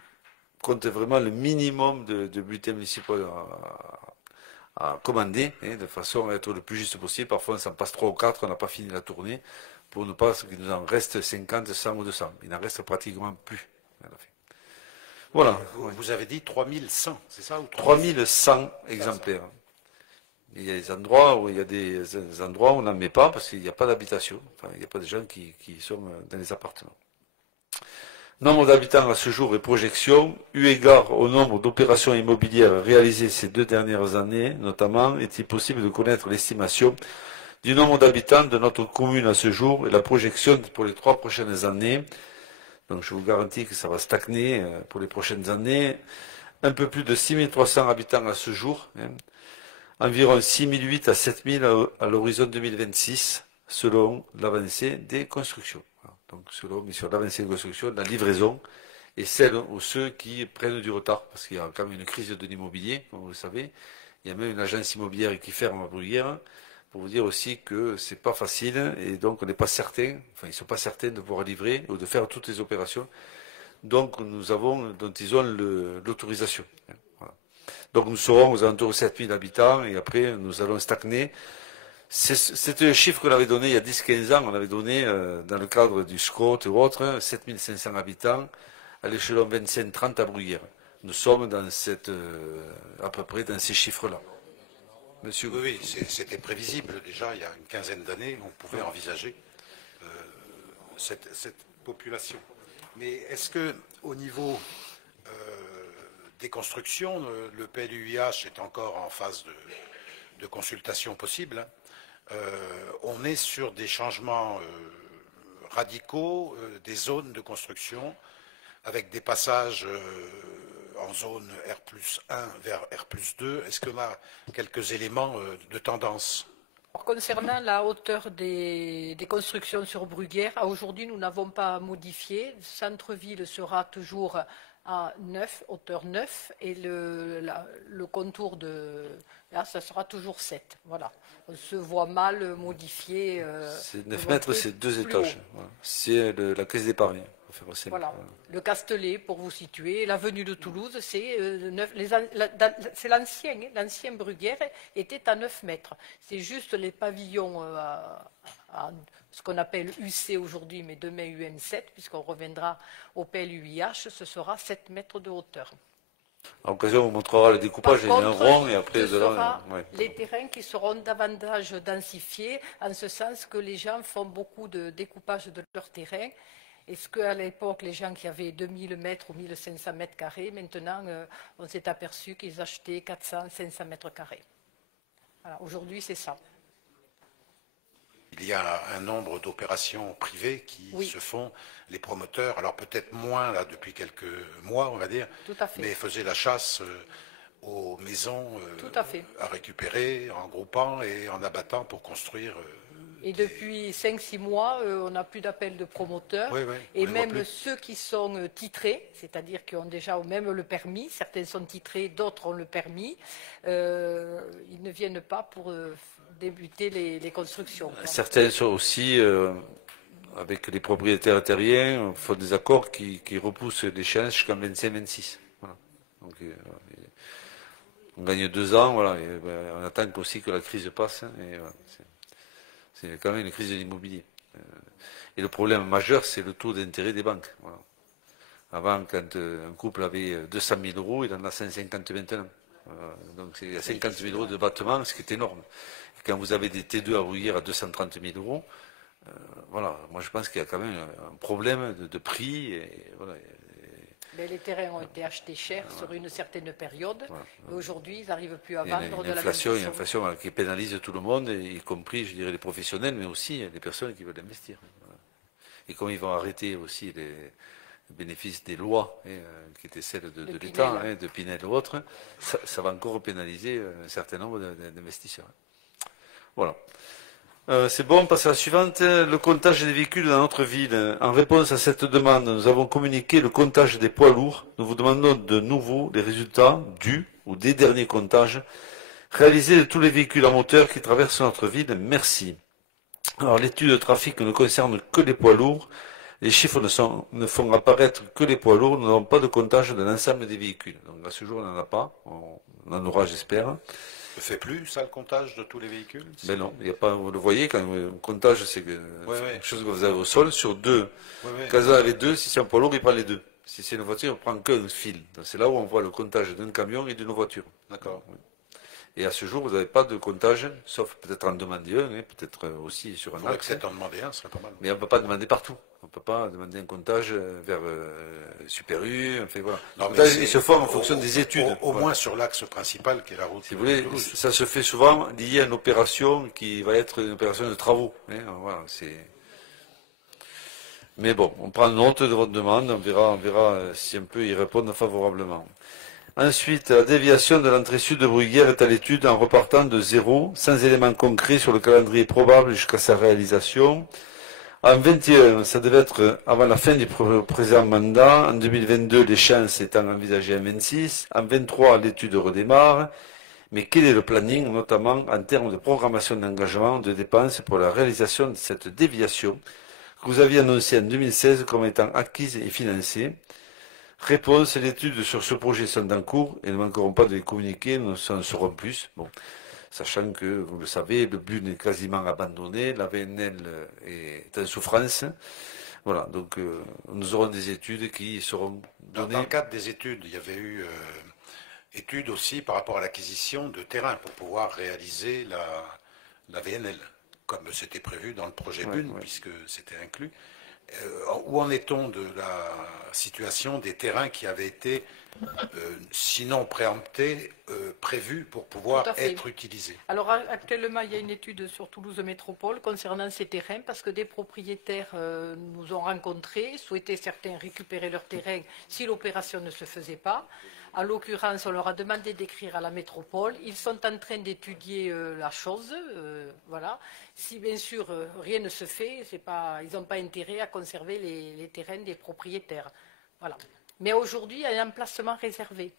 compte vraiment le minimum de bulletins municipaux à commander, de façon à être le plus juste possible. Parfois, on s'en passe 3 ou 4, on n'a pas fini la tournée, pour ne pas qu'il nous en reste 50, 100 ou 200. Il n'en reste pratiquement plus. Voilà. Vous avez dit 3100, c'est ça, ou 3100 exemplaires. Il y a des endroits où on n'en met pas parce qu'il n'y a pas d'habitation. Enfin, il n'y a pas de gens qui sont dans les appartements. Nombre d'habitants à ce jour et projection, eu égard au nombre d'opérations immobilières réalisées ces 2 dernières années, notamment, est-il possible de connaître l'estimation du nombre d'habitants de notre commune à ce jour et la projection pour les 3 prochaines années? Donc je vous garantis que ça va stagner pour les prochaines années. Un peu plus de 6300 habitants à ce jour, environ 6008 à 7000 à l'horizon 2026, selon l'avancée des constructions. Donc selon l'avancée des constructions, la livraison et celle ou ceux qui prennent du retard, parce qu'il y a quand même une crise de l'immobilier, comme vous le savez. Il y a même une agence immobilière qui ferme à Bruguière, pour vous dire aussi que c'est pas facile, et donc on n'est pas certain, enfin ils sont pas certains de pouvoir livrer ou de faire toutes les opérations. Donc dont ils ont l'autorisation. Voilà. Donc nous serons aux alentours de 7000 habitants, et après nous allons stagner. C'était un chiffre qu'on avait donné il y a 10-15 ans, on avait donné dans le cadre du SCOT ou autre, 7500 habitants à l'échelon 25-30 à Bruguière. Nous sommes dans à peu près dans ces chiffres-là. Monsieur. Oui, c'était prévisible déjà, il y a une quinzaine d'années, on pouvait envisager cette population. Mais est-ce que au niveau des constructions, le PLUIH est encore en phase de consultation possible, on est sur des changements radicaux des zones de construction, avec des passages en zone R+1 vers R+2. Est-ce qu'on a quelques éléments de tendance? Concernant la hauteur des constructions sur Bruguière, aujourd'hui nous n'avons pas modifié. Le centre-ville sera toujours à 9, hauteur 9, et le contour là, ça sera toujours 7. Voilà. On se voit mal modifié. C'est 9 mètres, c'est 2 étages. Voilà. C'est la caisse d'épargne. Voilà. Le Castellet, pour vous situer, l'avenue de Toulouse, c'est l'ancien. L'ancien Bruguière était à 9 mètres. C'est juste les pavillons ce qu'on appelle UC aujourd'hui, mais demain UM7, puisqu'on reviendra au PLUIH, ce sera 7 mètres de hauteur. À l'occasion, on vous montrera le découpage, il y a un rond, et après, ce sera les terrains qui seront davantage densifiés, en ce sens que les gens font beaucoup de découpage de leur terrain. Est-ce qu'à l'époque, les gens qui avaient 2000 mètres ou 1500 mètres carrés, maintenant, on s'est aperçu qu'ils achetaient 400, 500 mètres carrés. Voilà, aujourd'hui, c'est ça. Il y a un nombre d'opérations privées qui se font, les promoteurs, alors peut-être moins là depuis quelques mois, on va dire, mais faisaient la chasse aux maisons à récupérer en groupant et en abattant pour construire. Et depuis 5-6 mois, on n'a plus d'appel de promoteurs. Et même ceux qui sont titrés, c'est-à-dire qui ont déjà même le permis, certains sont titrés, d'autres ont le permis, ils ne viennent pas pour débuter les constructions. Certains sont aussi, avec les propriétaires terriens, font des accords qui repoussent l'échéance jusqu'en 25-26. Voilà. Donc, on gagne 2 ans, voilà, et, on attend aussi que la crise passe. Et, voilà, c'est quand même une crise de l'immobilier. Et le problème majeur, c'est le taux d'intérêt des banques. Voilà. Avant, quand un couple avait 200 000 euros, il en a 150 maintenant. Donc il y a 50 000 euros de battement, ce qui est énorme. Et quand vous avez des T2 à Bruguière à 230 000 euros, voilà, moi je pense qu'il y a quand même un problème de prix. Et, voilà, mais les terrains ont été achetés chers sur une certaine période. Et aujourd'hui, ils n'arrivent plus à vendre de la même façon. Il y a une inflation qui pénalise tout le monde, y compris, je dirais, les professionnels, mais aussi les personnes qui veulent investir. Voilà. Et comme ils vont arrêter aussi les bénéfices des lois, qui étaient celles de l'État, de Pinel ou autres, ça va encore pénaliser un certain nombre d'investisseurs. Voilà. C'est bon, on passe à la suivante. Le comptage des véhicules dans notre ville. En réponse à cette demande, nous avons communiqué le comptage des poids lourds. Nous vous demandons de nouveau les résultats du ou des derniers comptages réalisés de tous les véhicules à moteur qui traversent notre ville. Merci. Alors, l'étude de trafic ne concerne que les poids lourds. Les chiffres ne font apparaître que les poids lourds. Nous n'avons pas de comptage de l'ensemble des véhicules. Donc, à ce jour, on n'en a pas. On en aura, j'espère. Ne fait plus, ça, le comptage de tous les véhicules? Ben non, il n'y a pas, vous le voyez, quand un comptage, c'est quelque chose que vous avez au sol, sur 2. Quand vous en avez 2, si c'est un poids lourd, il prend les 2. Si c'est une voiture, il prend qu'un fil. C'est là où on voit le comptage d'un camion et d'une voiture. D'accord. Et à ce jour, vous n'avez pas de comptage, sauf peut-être en demander un, hein, peut-être aussi sur un axe. Peut-être en demander un, ce serait pas mal. Mais on ne peut pas demander partout. On ne peut pas demander un comptage vers Super U. Enfin, voilà. Non, Les comptages, ils se font en fonction des études. Au moins sur l'axe principal qui est la route. Si vous voulez, ça se fait souvent lié à une opération qui va être une opération de travaux. Hein, voilà, mais bon, on prend note de votre demande, on verra si on peut y répondre favorablement. Ensuite, la déviation de l'entrée sud de Bruguière est à l'étude en repartant de zéro, sans éléments concrets sur le calendrier probable jusqu'à sa réalisation. En 21, ça devait être avant la fin du présent mandat. En 2022, l'échéance étant envisagée en 26. En 23, l'étude redémarre. Mais quel est le planning, notamment en termes de programmation d'engagement, de dépenses pour la réalisation de cette déviation que vous aviez annoncée en 2016 comme étant acquise et financée? Réponse, les études sur ce projet sont en cours et ne manqueront pas de les communiquer, nous en saurons plus. Bon, sachant que, vous le savez, le but est quasiment abandonné, la VNL est en souffrance. Voilà, donc nous aurons des études qui seront données. Dans le cadre des études, il y avait eu études aussi par rapport à l'acquisition de terrain pour pouvoir réaliser la VNL, comme c'était prévu dans le projet BUN, puisque c'était inclus. Où en est-on de la situation des terrains qui avaient été, sinon préemptés, prévus pour pouvoir être utilisés? Alors actuellement, il y a une étude sur Toulouse Métropole concernant ces terrains parce que des propriétaires nous ont rencontrés, souhaitaient certains récupérer leurs terrains si l'opération ne se faisait pas. En l'occurrence, on leur a demandé d'écrire à la métropole. Ils sont en train d'étudier la chose. Voilà. Si bien sûr rien ne se fait, ils n'ont pas intérêt à conserver les terrains des propriétaires. Voilà. Mais aujourd'hui, il y a un emplacement réservé.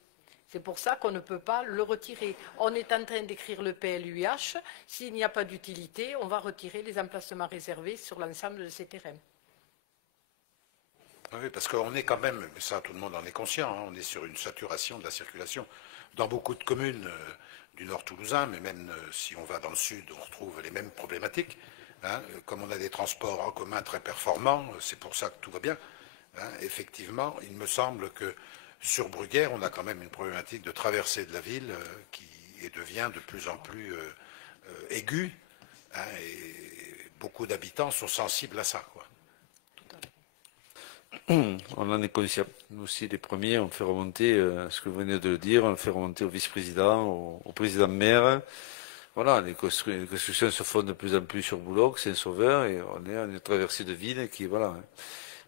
C'est pour ça qu'on ne peut pas le retirer. On est en train d'écrire le PLUH. S'il n'y a pas d'utilité, on va retirer les emplacements réservés sur l'ensemble de ces terrains. Oui, parce qu'on est quand même, ça tout le monde en est conscient, hein, on est sur une saturation de la circulation. Dans beaucoup de communes du nord toulousain, mais même si on va dans le sud, on retrouve les mêmes problématiques. Hein, comme on a des transports en commun très performants, c'est pour ça que tout va bien. Hein, effectivement, il me semble que sur Bruguière, on a quand même une problématique de traversée de la ville qui devient de plus en plus aiguë. Hein, et beaucoup d'habitants sont sensibles à ça, quoi. On en est conscient. Nous aussi, les premiers, on fait remonter ce que vous venez de le dire, on le fait remonter au vice-président, au président-maire. Voilà, les constructions se font de plus en plus sur Boulogne, Saint-Sauveur, et on est en une traversée de ville qui, voilà,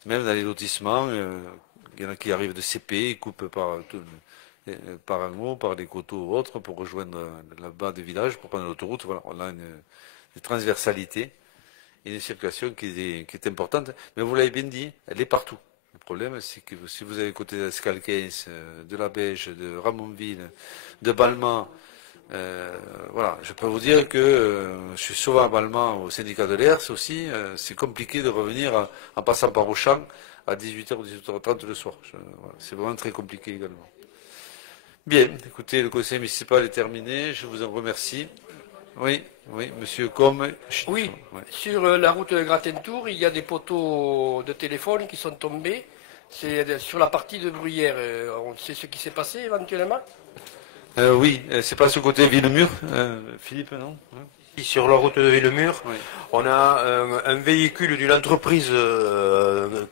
même dans les lotissements, il y en a qui arrivent de CP, ils coupent par un mot, par les coteaux ou autres, pour rejoindre la bas des villages, pour prendre l'autoroute. Voilà, on a une transversalité. Une circulation qui est importante, mais vous l'avez bien dit, elle est partout. Le problème, c'est que si vous avez côté d'Escalquens, de la Beige, de Ramonville, de Balma, voilà, je peux vous dire que je suis souvent à Balma au syndicat de l'ERS aussi, c'est compliqué de revenir en passant par Auchan à 18h ou 18h30 le soir. Voilà, c'est vraiment très compliqué également. Bien, écoutez, le conseil municipal est terminé, je vous en remercie. Oui, monsieur Combe. Oui, sur la route de Gratentour, il y a des poteaux de téléphone qui sont tombés. C'est sur la partie de Bruyères. On sait ce qui s'est passé éventuellement? Oui, c'est pas ce côté Villemur, Philippe, non? Sur la route de Villemur, on a un véhicule d'une entreprise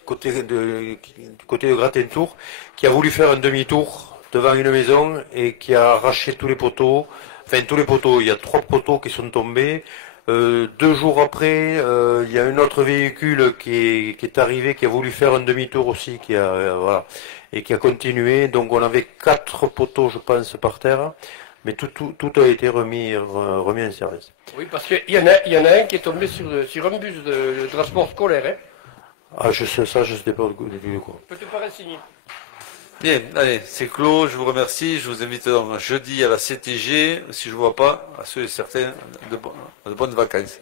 côté de Gratentour qui a voulu faire un demi-tour devant une maison et qui a arraché tous les poteaux. Enfin, tous les poteaux, il y a 3 poteaux qui sont tombés. 2 jours après, il y a un autre véhicule qui est arrivé, qui a voulu faire un demi-tour aussi, voilà, et qui a continué. Donc on avait 4 poteaux, je pense, par terre, mais tout a été remis en service. Oui, parce qu'il y en a un qui est tombé sur un bus de transport scolaire. Hein. Ah, je sais pas du quoi. Peut-être pas renseigner. Bien, allez, c'est clos, je vous remercie, je vous invite donc jeudi à la CTG, si je ne vois pas, à ceux et certains de bonnes vacances.